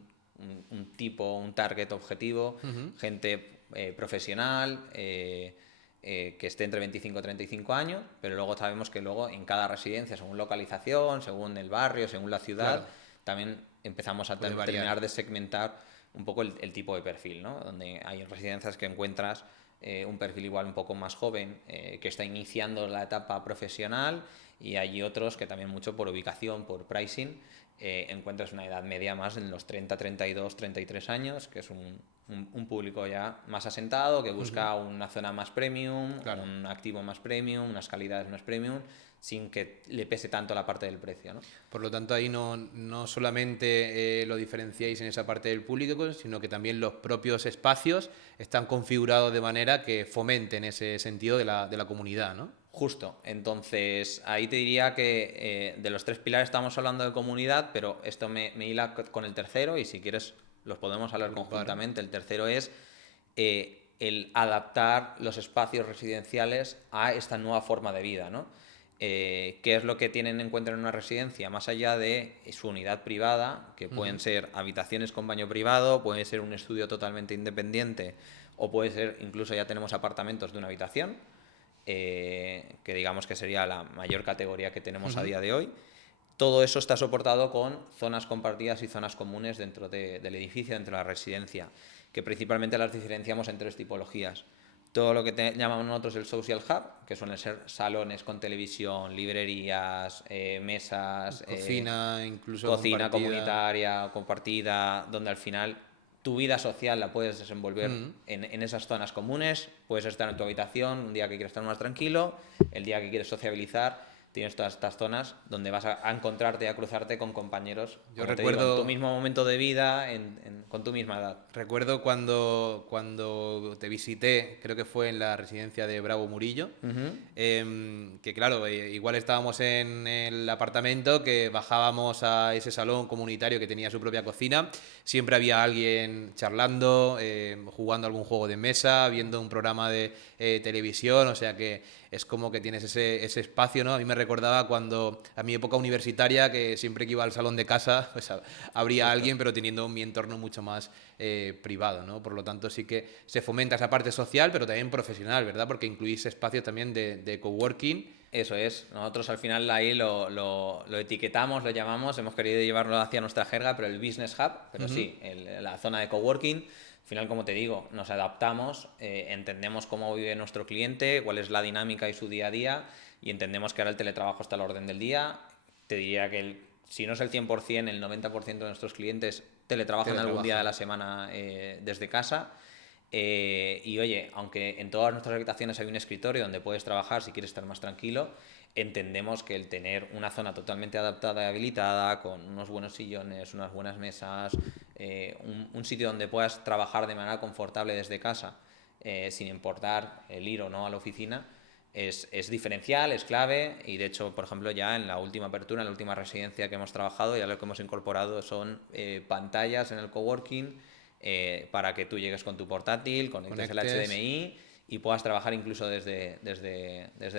tipo, un target objetivo, gente profesional, que esté entre 25 y 35 años, pero luego sabemos que luego en cada residencia, según localización, según el barrio, según la ciudad, también empezamos a terminar de segmentar un poco el tipo de perfil, ¿no? Donde hay residencias que encuentras un perfil igual un poco más joven, que está iniciando la etapa profesional, y hay otros que también mucho por ubicación, por pricing, encuentras una edad media más en los 30, 32, 33 años, que es un público ya más asentado, que busca una zona más premium, Claro. un activo más premium, unas calidades más premium, sin que le pese tanto la parte del precio, ¿no? Por lo tanto, ahí no solamente lo diferenciáis en esa parte del público, sino que también los propios espacios están configurados de manera que fomenten ese sentido de la comunidad, ¿no? Justo, entonces ahí te diría que de los 3 pilares estamos hablando de comunidad, pero esto me hila con el tercero y si quieres los podemos hablar conjuntamente. El tercero es el adaptar los espacios residenciales a esta nueva forma de vida, ¿no? ¿Qué es lo que tienen en cuenta en una residencia? Más allá de su unidad privada, que pueden ser habitaciones con baño privado, puede ser un estudio totalmente independiente o puede ser, incluso ya tenemos apartamentos de una habitación, que digamos que sería la mayor categoría que tenemos a día de hoy. Todo eso está soportado con zonas compartidas y zonas comunes dentro del edificio, dentro de la residencia, que principalmente las diferenciamos en 3 tipologías. Todo lo que llamamos nosotros el social hub, que suelen ser salones con televisión, librerías, mesas, Cocina, incluso cocina compartida. comunitaria, compartida, donde al final tu vida social la puedes desenvolver en esas zonas comunes. Puedes estar en tu habitación un día que quieres estar más tranquilo, el día que quieres sociabilizar. Tienes todas estas zonas donde vas a encontrarte y a cruzarte con compañeros, Yo como te recuerdo- digo, en tu mismo momento de vida, con tu misma edad. Recuerdo cuando te visité, creo que fue en la residencia de Bravo Murillo, que claro, igual estábamos en el apartamento, que bajábamos a ese salón comunitario que tenía su propia cocina, siempre había alguien charlando, jugando algún juego de mesa, viendo un programa de televisión, o sea que es como que tienes ese espacio, ¿no? A mí me recordaba cuando, a mi época universitaria, que siempre que iba al salón de casa, pues habría alguien, pero teniendo mi entorno mucho más privado, ¿no? Por lo tanto, sí que se fomenta esa parte social, pero también profesional, ¿verdad? Porque incluís espacios también de coworking. Eso es, nosotros al final ahí lo etiquetamos, lo llamamos, hemos querido llevarlo hacia nuestra jerga, pero el Business Hub, pero sí, la zona de coworking, al final, como te digo, nos adaptamos, entendemos cómo vive nuestro cliente, cuál es la dinámica y su día a día, y entendemos que ahora el teletrabajo está a la orden del día. Te diría que si no es el 100%, el 90% de nuestros clientes teletrabajan algún día de la semana desde casa. Y oye, aunque en todas nuestras habitaciones hay un escritorio donde puedes trabajar si quieres estar más tranquilo, entendemos que el tener una zona totalmente adaptada y habilitada, con unos buenos sillones, unas buenas mesas, un sitio donde puedas trabajar de manera confortable desde casa, sin importar el ir o no a la oficina, es diferencial, es clave. Y de hecho, por ejemplo, ya en la última apertura, en la última residencia que hemos trabajado, ya lo que hemos incorporado son pantallas en el coworking, para que tú llegues con tu portátil, conectes el HDMI y puedas trabajar incluso desde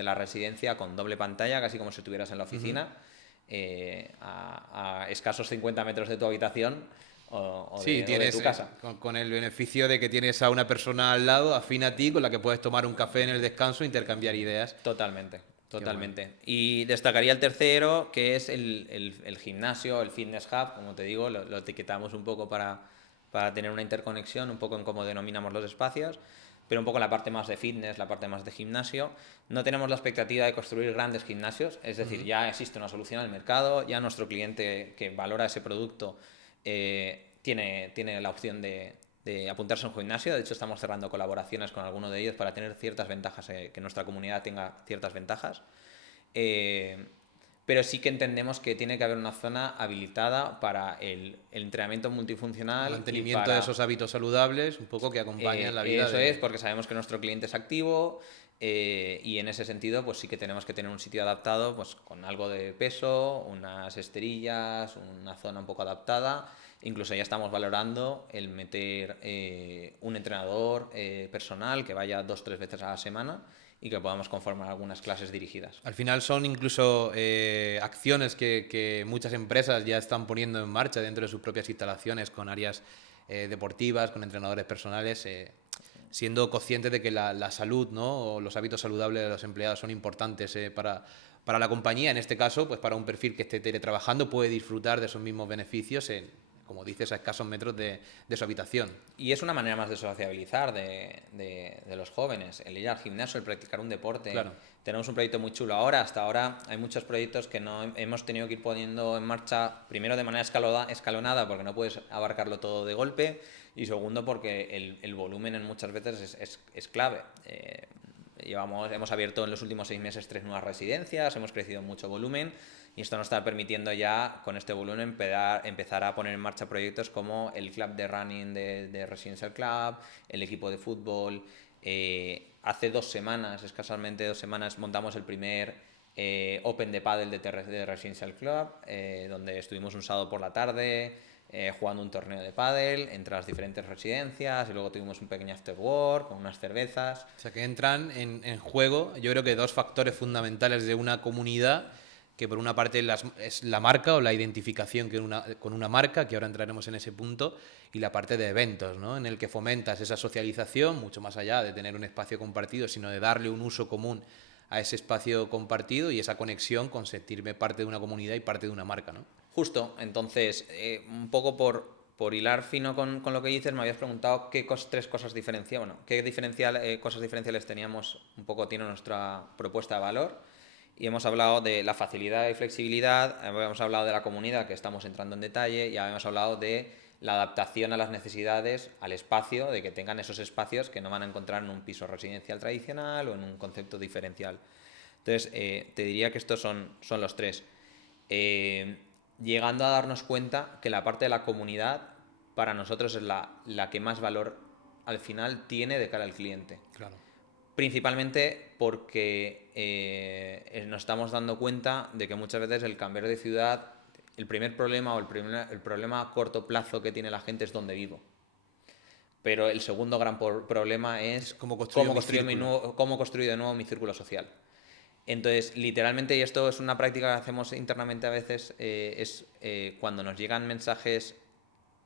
la residencia con doble pantalla, casi como si estuvieras en la oficina, a escasos 50 metros de tu habitación o de tu casa. Con el beneficio de que tienes a una persona al lado, afín a ti, con la que puedes tomar un café en el descanso e intercambiar ideas. Totalmente. Y destacaría el tercero, que es el gimnasio, el fitness hub, como te digo, lo etiquetamos un poco para tener una interconexión, un poco en cómo denominamos los espacios, pero un poco la parte más de fitness, la parte más de gimnasio. No tenemos la expectativa de construir grandes gimnasios, es decir, ya existe una solución en el mercado, ya nuestro cliente que valora ese producto tiene la opción de apuntarse a un gimnasio. De hecho, estamos cerrando colaboraciones con alguno de ellos para tener ciertas ventajas, que nuestra comunidad tenga ciertas ventajas. Pero sí que entendemos que tiene que haber una zona habilitada para el entrenamiento multifuncional. El mantenimiento de esos hábitos saludables, un poco que acompañan la vida. Eso es, porque sabemos que nuestro cliente es activo, y en ese sentido pues sí que tenemos que tener un sitio adaptado, pues con algo de peso, unas esterillas, una zona un poco adaptada. Incluso ya estamos valorando el meter un entrenador personal que vaya 2 o 3 veces a la semana y que podamos conformar algunas clases dirigidas. Al final son incluso acciones que muchas empresas ya están poniendo en marcha dentro de sus propias instalaciones, con áreas deportivas, con entrenadores personales, siendo conscientes de que la salud, ¿no? O los hábitos saludables de los empleados son importantes para la compañía. En este caso, pues para un perfil que esté teletrabajando puede disfrutar de esos mismos beneficios como dices, a escasos metros de su habitación. Y es una manera más de sociabilizar de los jóvenes, el ir al gimnasio, el practicar un deporte. Claro. Tenemos un proyecto muy chulo ahora. Hasta ahora hay muchos proyectos que no hemos tenido que ir poniendo en marcha, primero de manera escalonada, porque no puedes abarcarlo todo de golpe, y segundo porque el volumen en muchas veces es clave. Hemos abierto en los últimos 6 meses 3 nuevas residencias, hemos crecido mucho volumen y esto nos está permitiendo ya con este volumen empezar a poner en marcha proyectos como el club de running de Residential Club, el equipo de fútbol. Hace 2 semanas, escasamente 2 semanas, montamos el primer Open de pádel de Residential Club, donde estuvimos un sábado por la tarde jugando un torneo de pádel entre las diferentes residencias y luego tuvimos un pequeño after work con unas cervezas. O sea, que entran en juego, yo creo que 2 factores fundamentales de una comunidad, que por una parte es la marca o la identificación con una marca, que ahora entraremos en ese punto, y la parte de eventos, ¿no? En el que fomentas esa socialización, mucho más allá de tener un espacio compartido, sino de darle un uso común a ese espacio compartido y esa conexión con sentirme parte de una comunidad y parte de una marca, ¿no? Justo, entonces, un poco por hilar fino con lo que dices, me habías preguntado qué 3 cosas diferenciaban, bueno, qué cosas diferenciales teníamos, un poco tiene nuestra propuesta de valor. Y hemos hablado de la facilidad y flexibilidad, habíamos hablado de la comunidad, que estamos entrando en detalle, y habíamos hablado de la adaptación a las necesidades, al espacio, de que tengan esos espacios que no van a encontrar en un piso residencial tradicional o en un concepto diferencial. Entonces, te diría que estos son los 3. Llegando a darnos cuenta que la parte de la comunidad para nosotros es la que más valor al final tiene de cara al cliente. Claro. Principalmente porque nos estamos dando cuenta de que muchas veces el cambiar de ciudad, el primer problema o el problema a corto plazo que tiene la gente es dónde vivo. Pero el segundo gran problema es cómo construir de nuevo mi círculo social. Entonces, literalmente, y esto es una práctica que hacemos internamente a veces, cuando nos llegan mensajes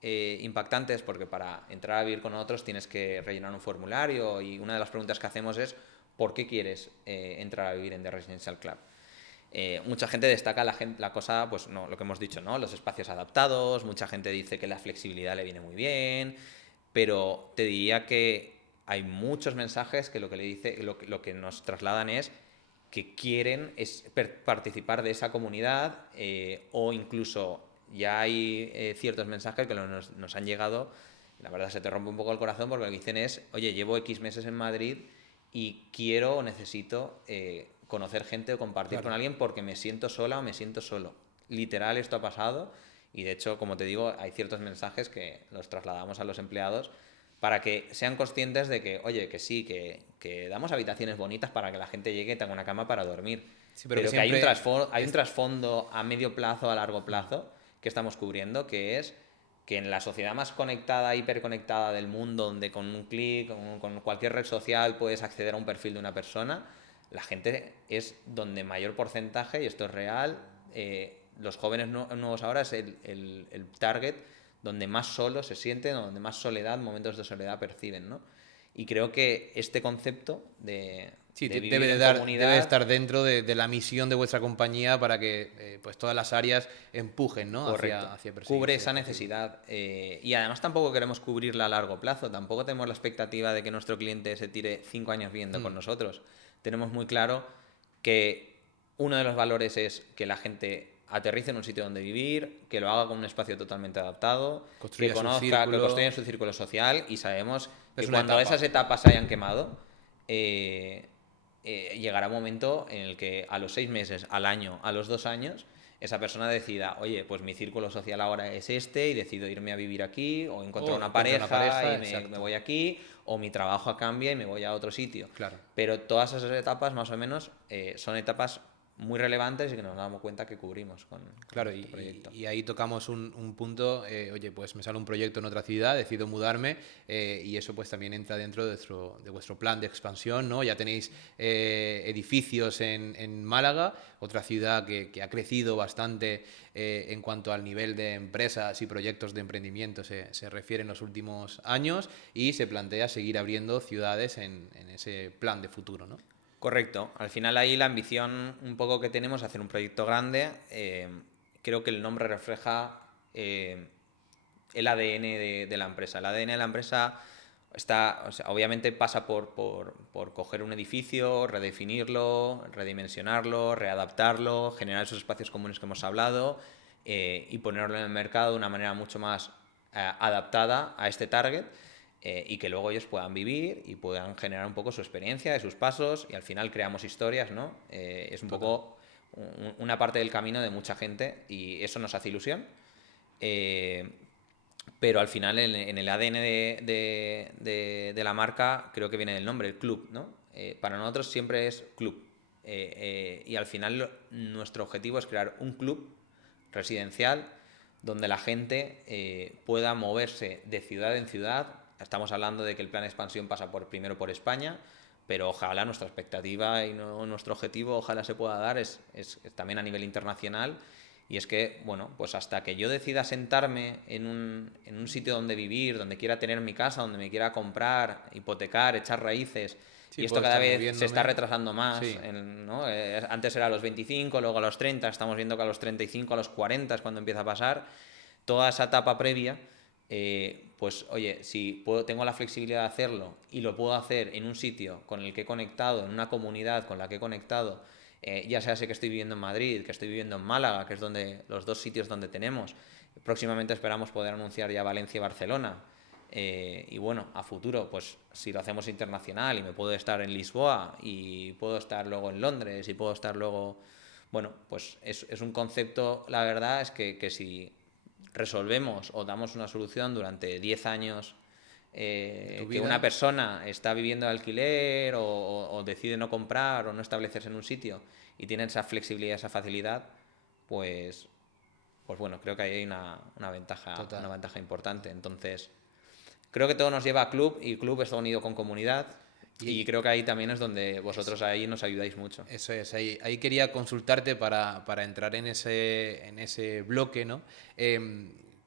impactantes, porque para entrar a vivir con otros tienes que rellenar un formulario y una de las preguntas que hacemos es ¿por qué quieres entrar a vivir en The Residential Club? Mucha gente destaca la cosa, pues no, lo que hemos dicho, ¿no? Los espacios adaptados, mucha gente dice que la flexibilidad le viene muy bien, pero te diría que hay muchos mensajes que lo que nos trasladan es que quieren participar de esa comunidad o incluso ya hay ciertos mensajes que nos han llegado, la verdad se te rompe un poco el corazón porque lo que dicen es, oye, llevo X meses en Madrid y quiero o necesito conocer gente o compartir con alguien porque me siento sola o me siento solo. Literal, esto ha pasado y de hecho, como te digo, hay ciertos mensajes que los trasladamos a los empleados para que sean conscientes de que, oye, que sí, que damos habitaciones bonitas para que la gente llegue y tenga una cama para dormir. Sí, pero que hay un trasfondo a medio plazo, a largo plazo, que estamos cubriendo, que es que en la sociedad más conectada, hiperconectada del mundo, donde con un clic, con cualquier red social puedes acceder a un perfil de una persona, la gente es donde mayor porcentaje, y esto es real, los jóvenes nuevos ahora es el target donde más solos se sienten, donde más soledad, momentos de soledad perciben, ¿no? Y creo que este concepto de debe estar dentro de la misión de vuestra compañía para que pues todas las áreas empujen, ¿no? hacia cubre esa necesidad. Y además tampoco queremos cubrirla a largo plazo. Tampoco tenemos la expectativa de que nuestro cliente se tire 5 años viviendo con nosotros. Tenemos muy claro que uno de los valores es que la gente aterrice en un sitio donde vivir, que lo haga con un espacio totalmente adaptado, que conozca, que construya su círculo social, y sabemos que cuando esas etapas se hayan quemado, llegará un momento en el que a los 6 meses, al año, a los 2 años, esa persona decida, oye, pues mi círculo social ahora es este y decido irme a vivir aquí, o encontrar una pareja y me voy aquí, o mi trabajo cambia y me voy a otro sitio. Claro. Pero todas esas etapas, más o menos, son etapas muy relevantes y que nos damos cuenta que cubrimos con este proyecto. Y ahí tocamos un punto, oye, pues me sale un proyecto en otra ciudad, decido mudarme y eso pues también entra dentro de vuestro plan de expansión, ¿no? Ya tenéis edificios en Málaga, otra ciudad que ha crecido bastante en cuanto al nivel de empresas y proyectos de emprendimiento se refiere en los últimos años y se plantea seguir abriendo ciudades en ese plan de futuro, ¿no? Correcto. Al final ahí la ambición un poco que tenemos es hacer un proyecto grande. Creo que el nombre refleja el ADN de la empresa. El ADN de la empresa está, o sea, obviamente pasa por coger un edificio, redefinirlo, redimensionarlo, readaptarlo, generar esos espacios comunes que hemos hablado y ponerlo en el mercado de una manera mucho más adaptada a este target. Y que luego ellos puedan vivir y puedan generar un poco su experiencia, sus pasos, y al final creamos historias, ¿no? Es un poco una parte del camino de mucha gente y eso nos hace ilusión. Pero al final en el ADN de la marca creo que viene del nombre, el club, ¿no? Para nosotros siempre es club. Y al final nuestro objetivo es crear un club residencial donde la gente pueda moverse de ciudad en ciudad. Estamos hablando de que el plan de expansión pasa primero por España, pero ojalá nuestra expectativa y nuestro objetivo ojalá se pueda dar es también a nivel internacional. Y es que, bueno, pues hasta que yo decida sentarme en un sitio donde vivir, donde quiera tener mi casa, donde me quiera comprar, hipotecar, echar raíces, sí, y esto cada vez se está retrasando más, sí. ¿No? Antes era a los 25, luego a los 30, estamos viendo que a los 35, a los 40 es cuando empieza a pasar. Toda esa etapa previa, pues oye, si tengo la flexibilidad de hacerlo y lo puedo hacer en un sitio con el que he conectado, en una comunidad con la que he conectado, ya sea sé que estoy viviendo en Madrid, que estoy viviendo en Málaga, que es los dos sitios donde tenemos. Próximamente esperamos poder anunciar ya Valencia y Barcelona. Y bueno, a futuro, pues si lo hacemos internacional y me puedo estar en Lisboa y puedo estar luego en Londres y puedo estar luego... Bueno, pues es un concepto, la verdad es que si resolvemos o damos una solución durante 10 años... que una persona está viviendo de alquiler o decide no comprar o no establecerse en un sitio y tiene esa flexibilidad, esa facilidad, pues bueno, creo que ahí hay una ventaja importante. Entonces, creo que todo nos lleva a club y club está unido con comunidad y creo que ahí también es donde vosotros ahí nos ayudáis mucho. Eso es, ahí quería consultarte para entrar en ese bloque, ¿no?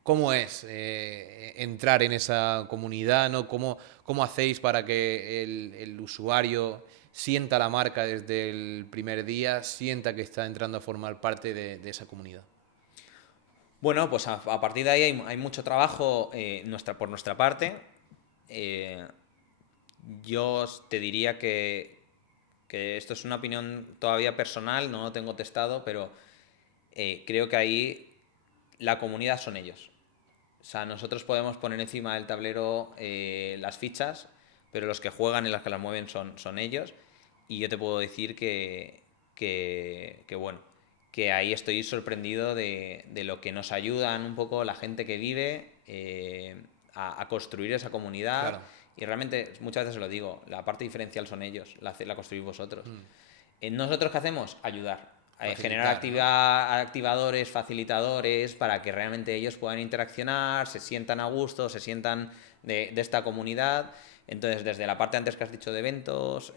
¿Cómo es entrar en esa comunidad, ¿no? ¿Cómo hacéis para que el usuario sienta la marca desde el primer día, sienta que está entrando a formar parte de esa comunidad? Bueno, pues a partir de ahí hay mucho trabajo por nuestra parte. Yo te diría que esto es una opinión todavía personal, no lo tengo testado, pero creo que ahí la comunidad son ellos. O sea, nosotros podemos poner encima del tablero las fichas, pero los que juegan y los que las mueven son ellos. Y yo te puedo decir que bueno, que ahí estoy sorprendido de lo que nos ayudan un poco la gente que vive a construir esa comunidad. Claro. Y realmente, muchas veces lo digo, la parte diferencial son ellos, la construís vosotros. ¿Nosotros qué hacemos? Ayudar. Generar activadores, facilitadores, para que realmente ellos puedan interaccionar, se sientan a gusto, se sientan de esta comunidad. Entonces, desde la parte antes que has dicho de eventos,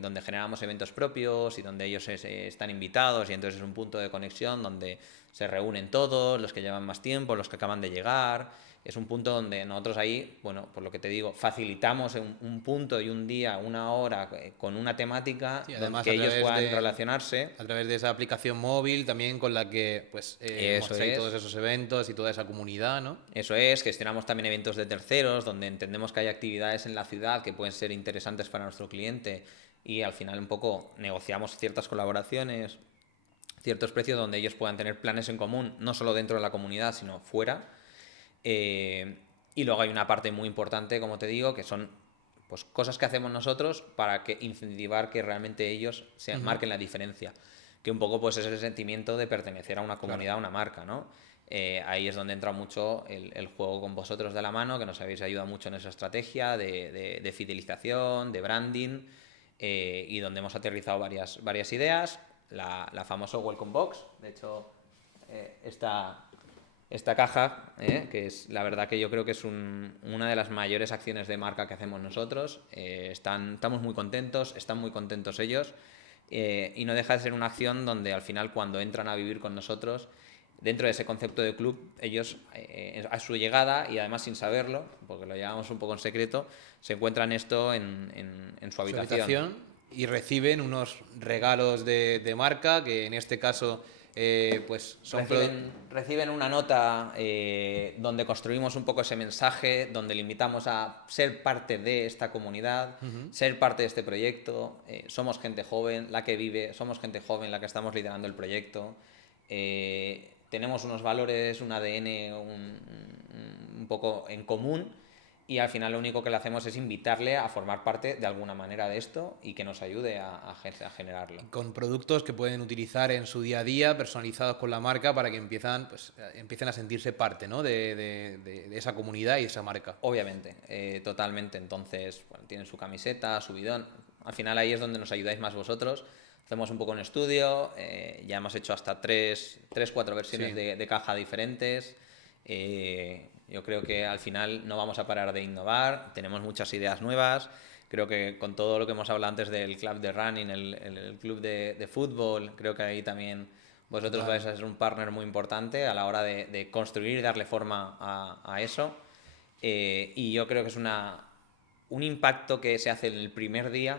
donde generamos eventos propios y donde ellos están invitados y entonces es un punto de conexión donde se reúnen todos, los que llevan más tiempo, los que acaban de llegar. Es un punto donde nosotros ahí, bueno, por lo que te digo, facilitamos un punto y un día, una hora con una temática, sí, donde que ellos puedan relacionarse. A través de esa aplicación móvil también con la que pues mostráis todos esos eventos y toda esa comunidad, ¿no? Eso es, gestionamos también eventos de terceros, donde entendemos que hay actividades en la ciudad que pueden ser interesantes para nuestro cliente y al final un poco negociamos ciertas colaboraciones, ciertos precios donde ellos puedan tener planes en común, no solo dentro de la comunidad, sino fuera. Y luego hay una parte muy importante, como te digo, que son pues cosas que hacemos nosotros para incentivar que realmente ellos se marquen la diferencia, que un poco pues es el sentimiento de pertenecer a una comunidad, a una marca, ¿no? Ahí es donde entra mucho el juego con vosotros de la mano, que nos habéis ayudado mucho en esa estrategia de fidelización, de branding, y donde hemos aterrizado varias ideas. La famosa Welcome Box, de hecho, esta caja, que es la verdad que yo creo que es una de las mayores acciones de marca que hacemos nosotros. Estamos muy contentos, están muy contentos ellos, y no deja de ser una acción donde al final cuando entran a vivir con nosotros, dentro de ese concepto de club, ellos a su llegada y además sin saberlo, porque lo llevamos un poco en secreto, se encuentran esto en su habitación. Y reciben unos regalos de marca, que en este caso pues reciben una nota donde construimos un poco ese mensaje, donde le invitamos a ser parte de esta comunidad, ser parte de este proyecto. Somos gente joven la que vive, somos gente joven la que estamos liderando el proyecto. Tenemos unos valores, un ADN un poco en común, y al final lo único que le hacemos es invitarle a formar parte de alguna manera de esto y que nos ayude a generarlo. Con productos que pueden utilizar en su día a día, personalizados con la marca, para que empiecen a sentirse parte, ¿no? de esa comunidad y esa marca. Obviamente, totalmente. Entonces, bueno, tienen su camiseta, su bidón. Al final ahí es donde nos ayudáis más vosotros. Hacemos un poco en estudio, ya hemos hecho hasta 4 versiones Sí. de caja diferentes. Yo creo que al final no vamos a parar de innovar, tenemos muchas ideas nuevas. Creo que con todo lo que hemos hablado antes del club de running, el club de fútbol, creo que ahí también vosotros vais a ser un partner muy importante a la hora de construir y darle forma a eso. Y yo creo que es un impacto que se hace en el primer día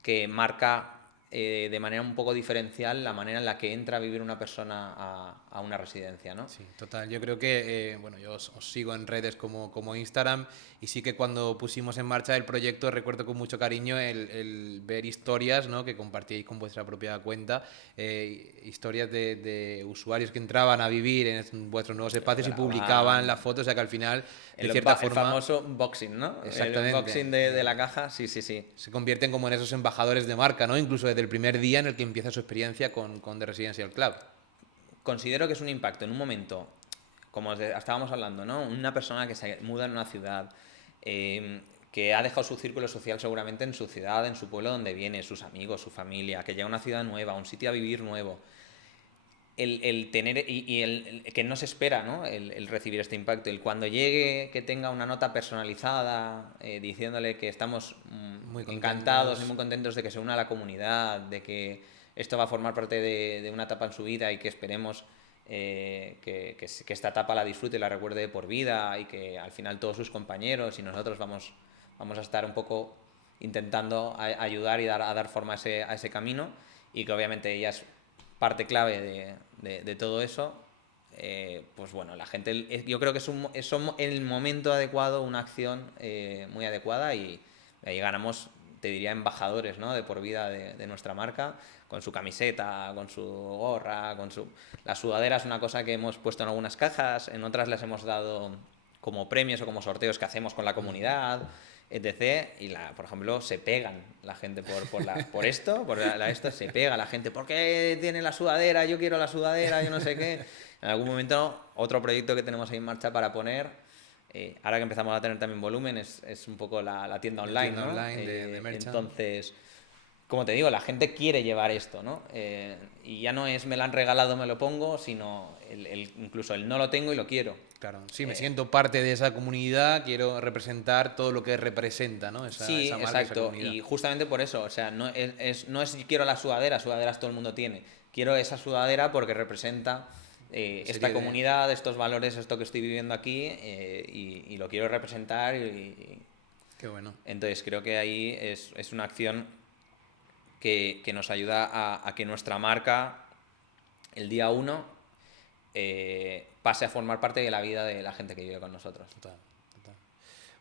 que marca de manera un poco diferencial la manera en la que entra a vivir una persona a una residencia, ¿no? Sí, total. Yo creo que, bueno, yo os sigo en redes como Instagram, y sí que cuando pusimos en marcha el proyecto recuerdo con mucho cariño el ver historias, ¿no? Que compartíais con vuestra propia cuenta, historias de usuarios que entraban a vivir en vuestros nuevos espacios y publicaban las fotos, o sea que al final, de cierta El forma, famoso unboxing, ¿no? exactamente, El unboxing de la caja, sí. se convierten como en esos embajadores de marca, ¿no? Incluso desde el primer día en el que empieza su experiencia con The Residential Club. Considero que es un impacto en un momento, como estábamos hablando, ¿no? Una persona que se muda en una ciudad, que ha dejado su círculo social seguramente en su ciudad, en su pueblo donde viene, sus amigos, su familia, que llega a una ciudad nueva, a un sitio a vivir nuevo. El tener y el que no se espera, ¿no? El recibir este impacto, el cuando llegue que tenga una nota personalizada diciéndole que estamos Muy encantados y muy contentos de que se una a la comunidad, de que esto va a formar parte de una etapa en su vida y que esperemos que esta etapa la disfrute y la recuerde de por vida, y que al final todos sus compañeros y nosotros vamos a estar un poco intentando ayudar y a dar forma a ese camino, y que obviamente ella es parte clave de todo eso. Pues bueno, la gente, yo creo que es el momento adecuado, una acción muy adecuada, y ahí ganamos, te diría, embajadores, ¿no? De por vida de nuestra marca, con su camiseta, con su gorra, la sudadera es una cosa que hemos puesto en algunas cajas, en otras les hemos dado como premios o como sorteos que hacemos con la comunidad, etc. Y por ejemplo, se pegan la gente por esto, esto se pega la gente. ¿Por qué tiene la sudadera? Yo quiero la sudadera, yo no sé qué. En algún momento, otro proyecto que tenemos ahí en marcha para poner, ahora que empezamos a tener también volumen, es un poco la tienda online, tienda ¿no? online de merchant. Entonces, como te digo, la gente quiere llevar esto, ¿no? Y ya no es me lo han regalado, me lo pongo, sino incluso el no lo tengo y lo quiero. Claro, sí, me siento parte de esa comunidad, quiero representar todo lo que representa, ¿no? Sí, esa marca, exacto. esa comunidad. Y justamente por eso, o sea, no es quiero la sudadera, sudaderas todo el mundo tiene. Quiero esa sudadera porque representa esta comunidad, estos valores, esto que estoy viviendo aquí, y lo quiero representar. Qué bueno. Entonces creo que ahí es una acción que nos ayuda a que nuestra marca, el día 1, pase a formar parte de la vida de la gente que vive con nosotros. Total.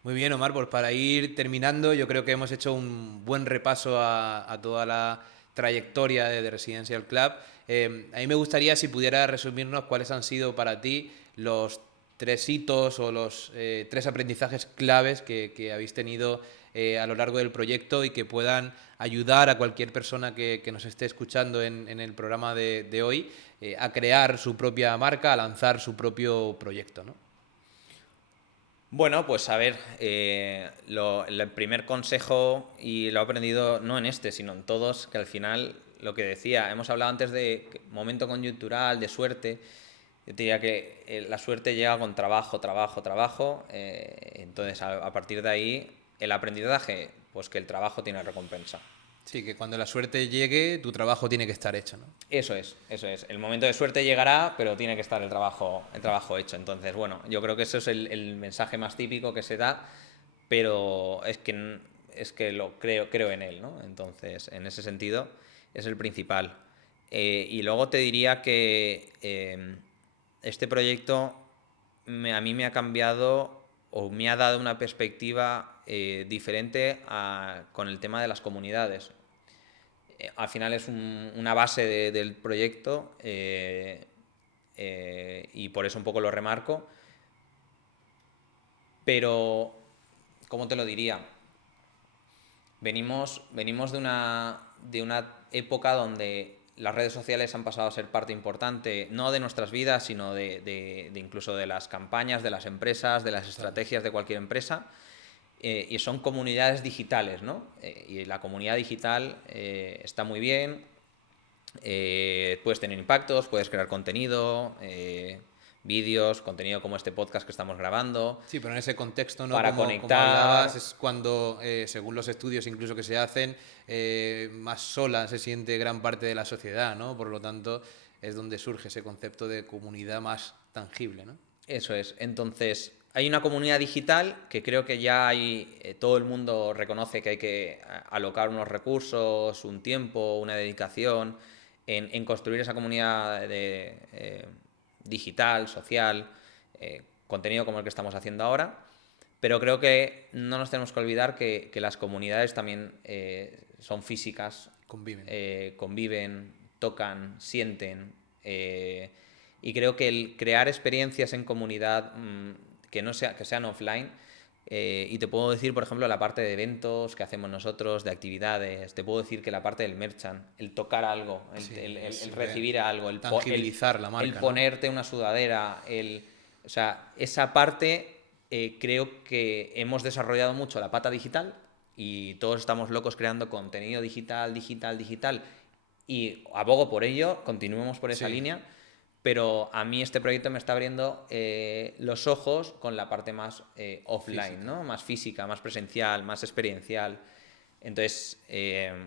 Muy bien, Omar, pues para ir terminando, yo creo que hemos hecho un buen repaso a toda la trayectoria de The Residential Club. A mí me gustaría, si pudiera resumirnos, cuáles han sido para ti los 3 hitos o los 3 aprendizajes claves que habéis tenido a lo largo del proyecto, y que puedan ayudar a cualquier persona que nos esté escuchando en el programa de hoy a crear su propia marca, a lanzar su propio proyecto, ¿no? Bueno, pues a ver, el primer consejo, y lo he aprendido no en este, sino en todos, que al final, lo que decía, hemos hablado antes de momento coyuntural, de suerte. Yo te diría que la suerte llega con trabajo. Entonces, a partir de ahí, el aprendizaje, pues que el trabajo tiene recompensa. Sí, que cuando la suerte llegue, tu trabajo tiene que estar hecho, ¿no? Eso es. El momento de suerte llegará, pero tiene que estar el trabajo hecho. Entonces, bueno, yo creo que eso es el mensaje más típico que se da, pero es que lo creo en él, ¿no? Entonces, en ese sentido, es el principal. Y luego te diría que este proyecto a mí me ha cambiado o me ha dado una perspectiva diferente con el tema de las comunidades. Al final es una base del proyecto y por eso un poco lo remarco. Pero, ¿cómo te lo diría? Venimos de una época donde las redes sociales han pasado a ser parte importante, no de nuestras vidas, sino de incluso de las campañas, de las empresas, de las estrategias de cualquier empresa. Y son comunidades digitales, ¿no? Y la comunidad digital está muy bien, puedes tener impactos, puedes crear contenido, vídeos, contenido como este podcast que estamos grabando. Sí, pero en ese contexto, ¿no? Para Como conectar. hablabas, es cuando, según los estudios incluso que se hacen, más sola se siente gran parte de la sociedad, ¿no? Por lo tanto, es donde surge ese concepto de comunidad más tangible, ¿no? Eso es. Entonces, hay una comunidad digital que creo que ya todo el mundo reconoce que hay que alocar unos recursos, un tiempo, una dedicación en construir esa comunidad digital, social, contenido como el que estamos haciendo ahora. Pero creo que no nos tenemos que olvidar que las comunidades también son físicas, conviven, tocan, sienten. Y creo que el crear experiencias en comunidad que sean offline, y te puedo decir, por ejemplo, la parte de eventos que hacemos nosotros, de actividades, te puedo decir que la parte del merchant, el tocar algo, el recibir algo, tangibilizar la marca, el ponerte una sudadera, o sea, esa parte creo que hemos desarrollado mucho la pata digital y todos estamos locos creando contenido digital, y abogo por ello, continuemos por esa línea. Pero a mí este proyecto me está abriendo los ojos con la parte más offline, ¿no? Más física, más presencial, más experiencial. Entonces,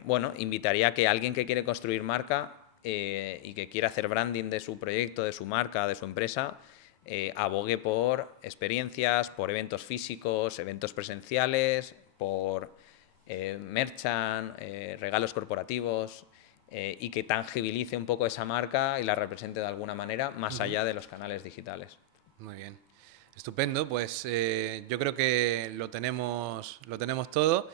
bueno, invitaría a que alguien que quiere construir marca y que quiera hacer branding de su proyecto, de su marca, de su empresa, abogue por experiencias, por eventos físicos, eventos presenciales, por merchant, regalos corporativos. Y que tangibilice un poco esa marca y la represente de alguna manera más allá de los canales digitales. Muy bien. Estupendo, pues yo creo que lo tenemos todo.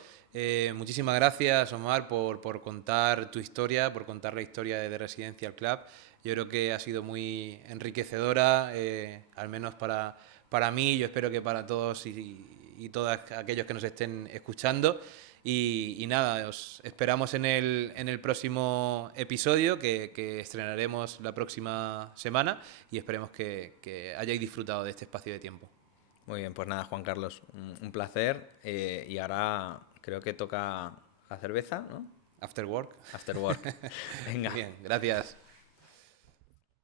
Muchísimas gracias, Omar, por contar tu historia, por contar la historia de The Residential Club. Yo creo que ha sido muy enriquecedora, al menos para mí, yo espero que para todos y todas aquellos que nos estén escuchando. Y nada, os esperamos en el próximo episodio que estrenaremos la próxima semana y esperemos que hayáis disfrutado de este espacio de tiempo. Muy bien, pues nada, Juan Carlos, un placer. Y ahora creo que toca la cerveza, ¿no? After work. After work. Venga. Bien, gracias.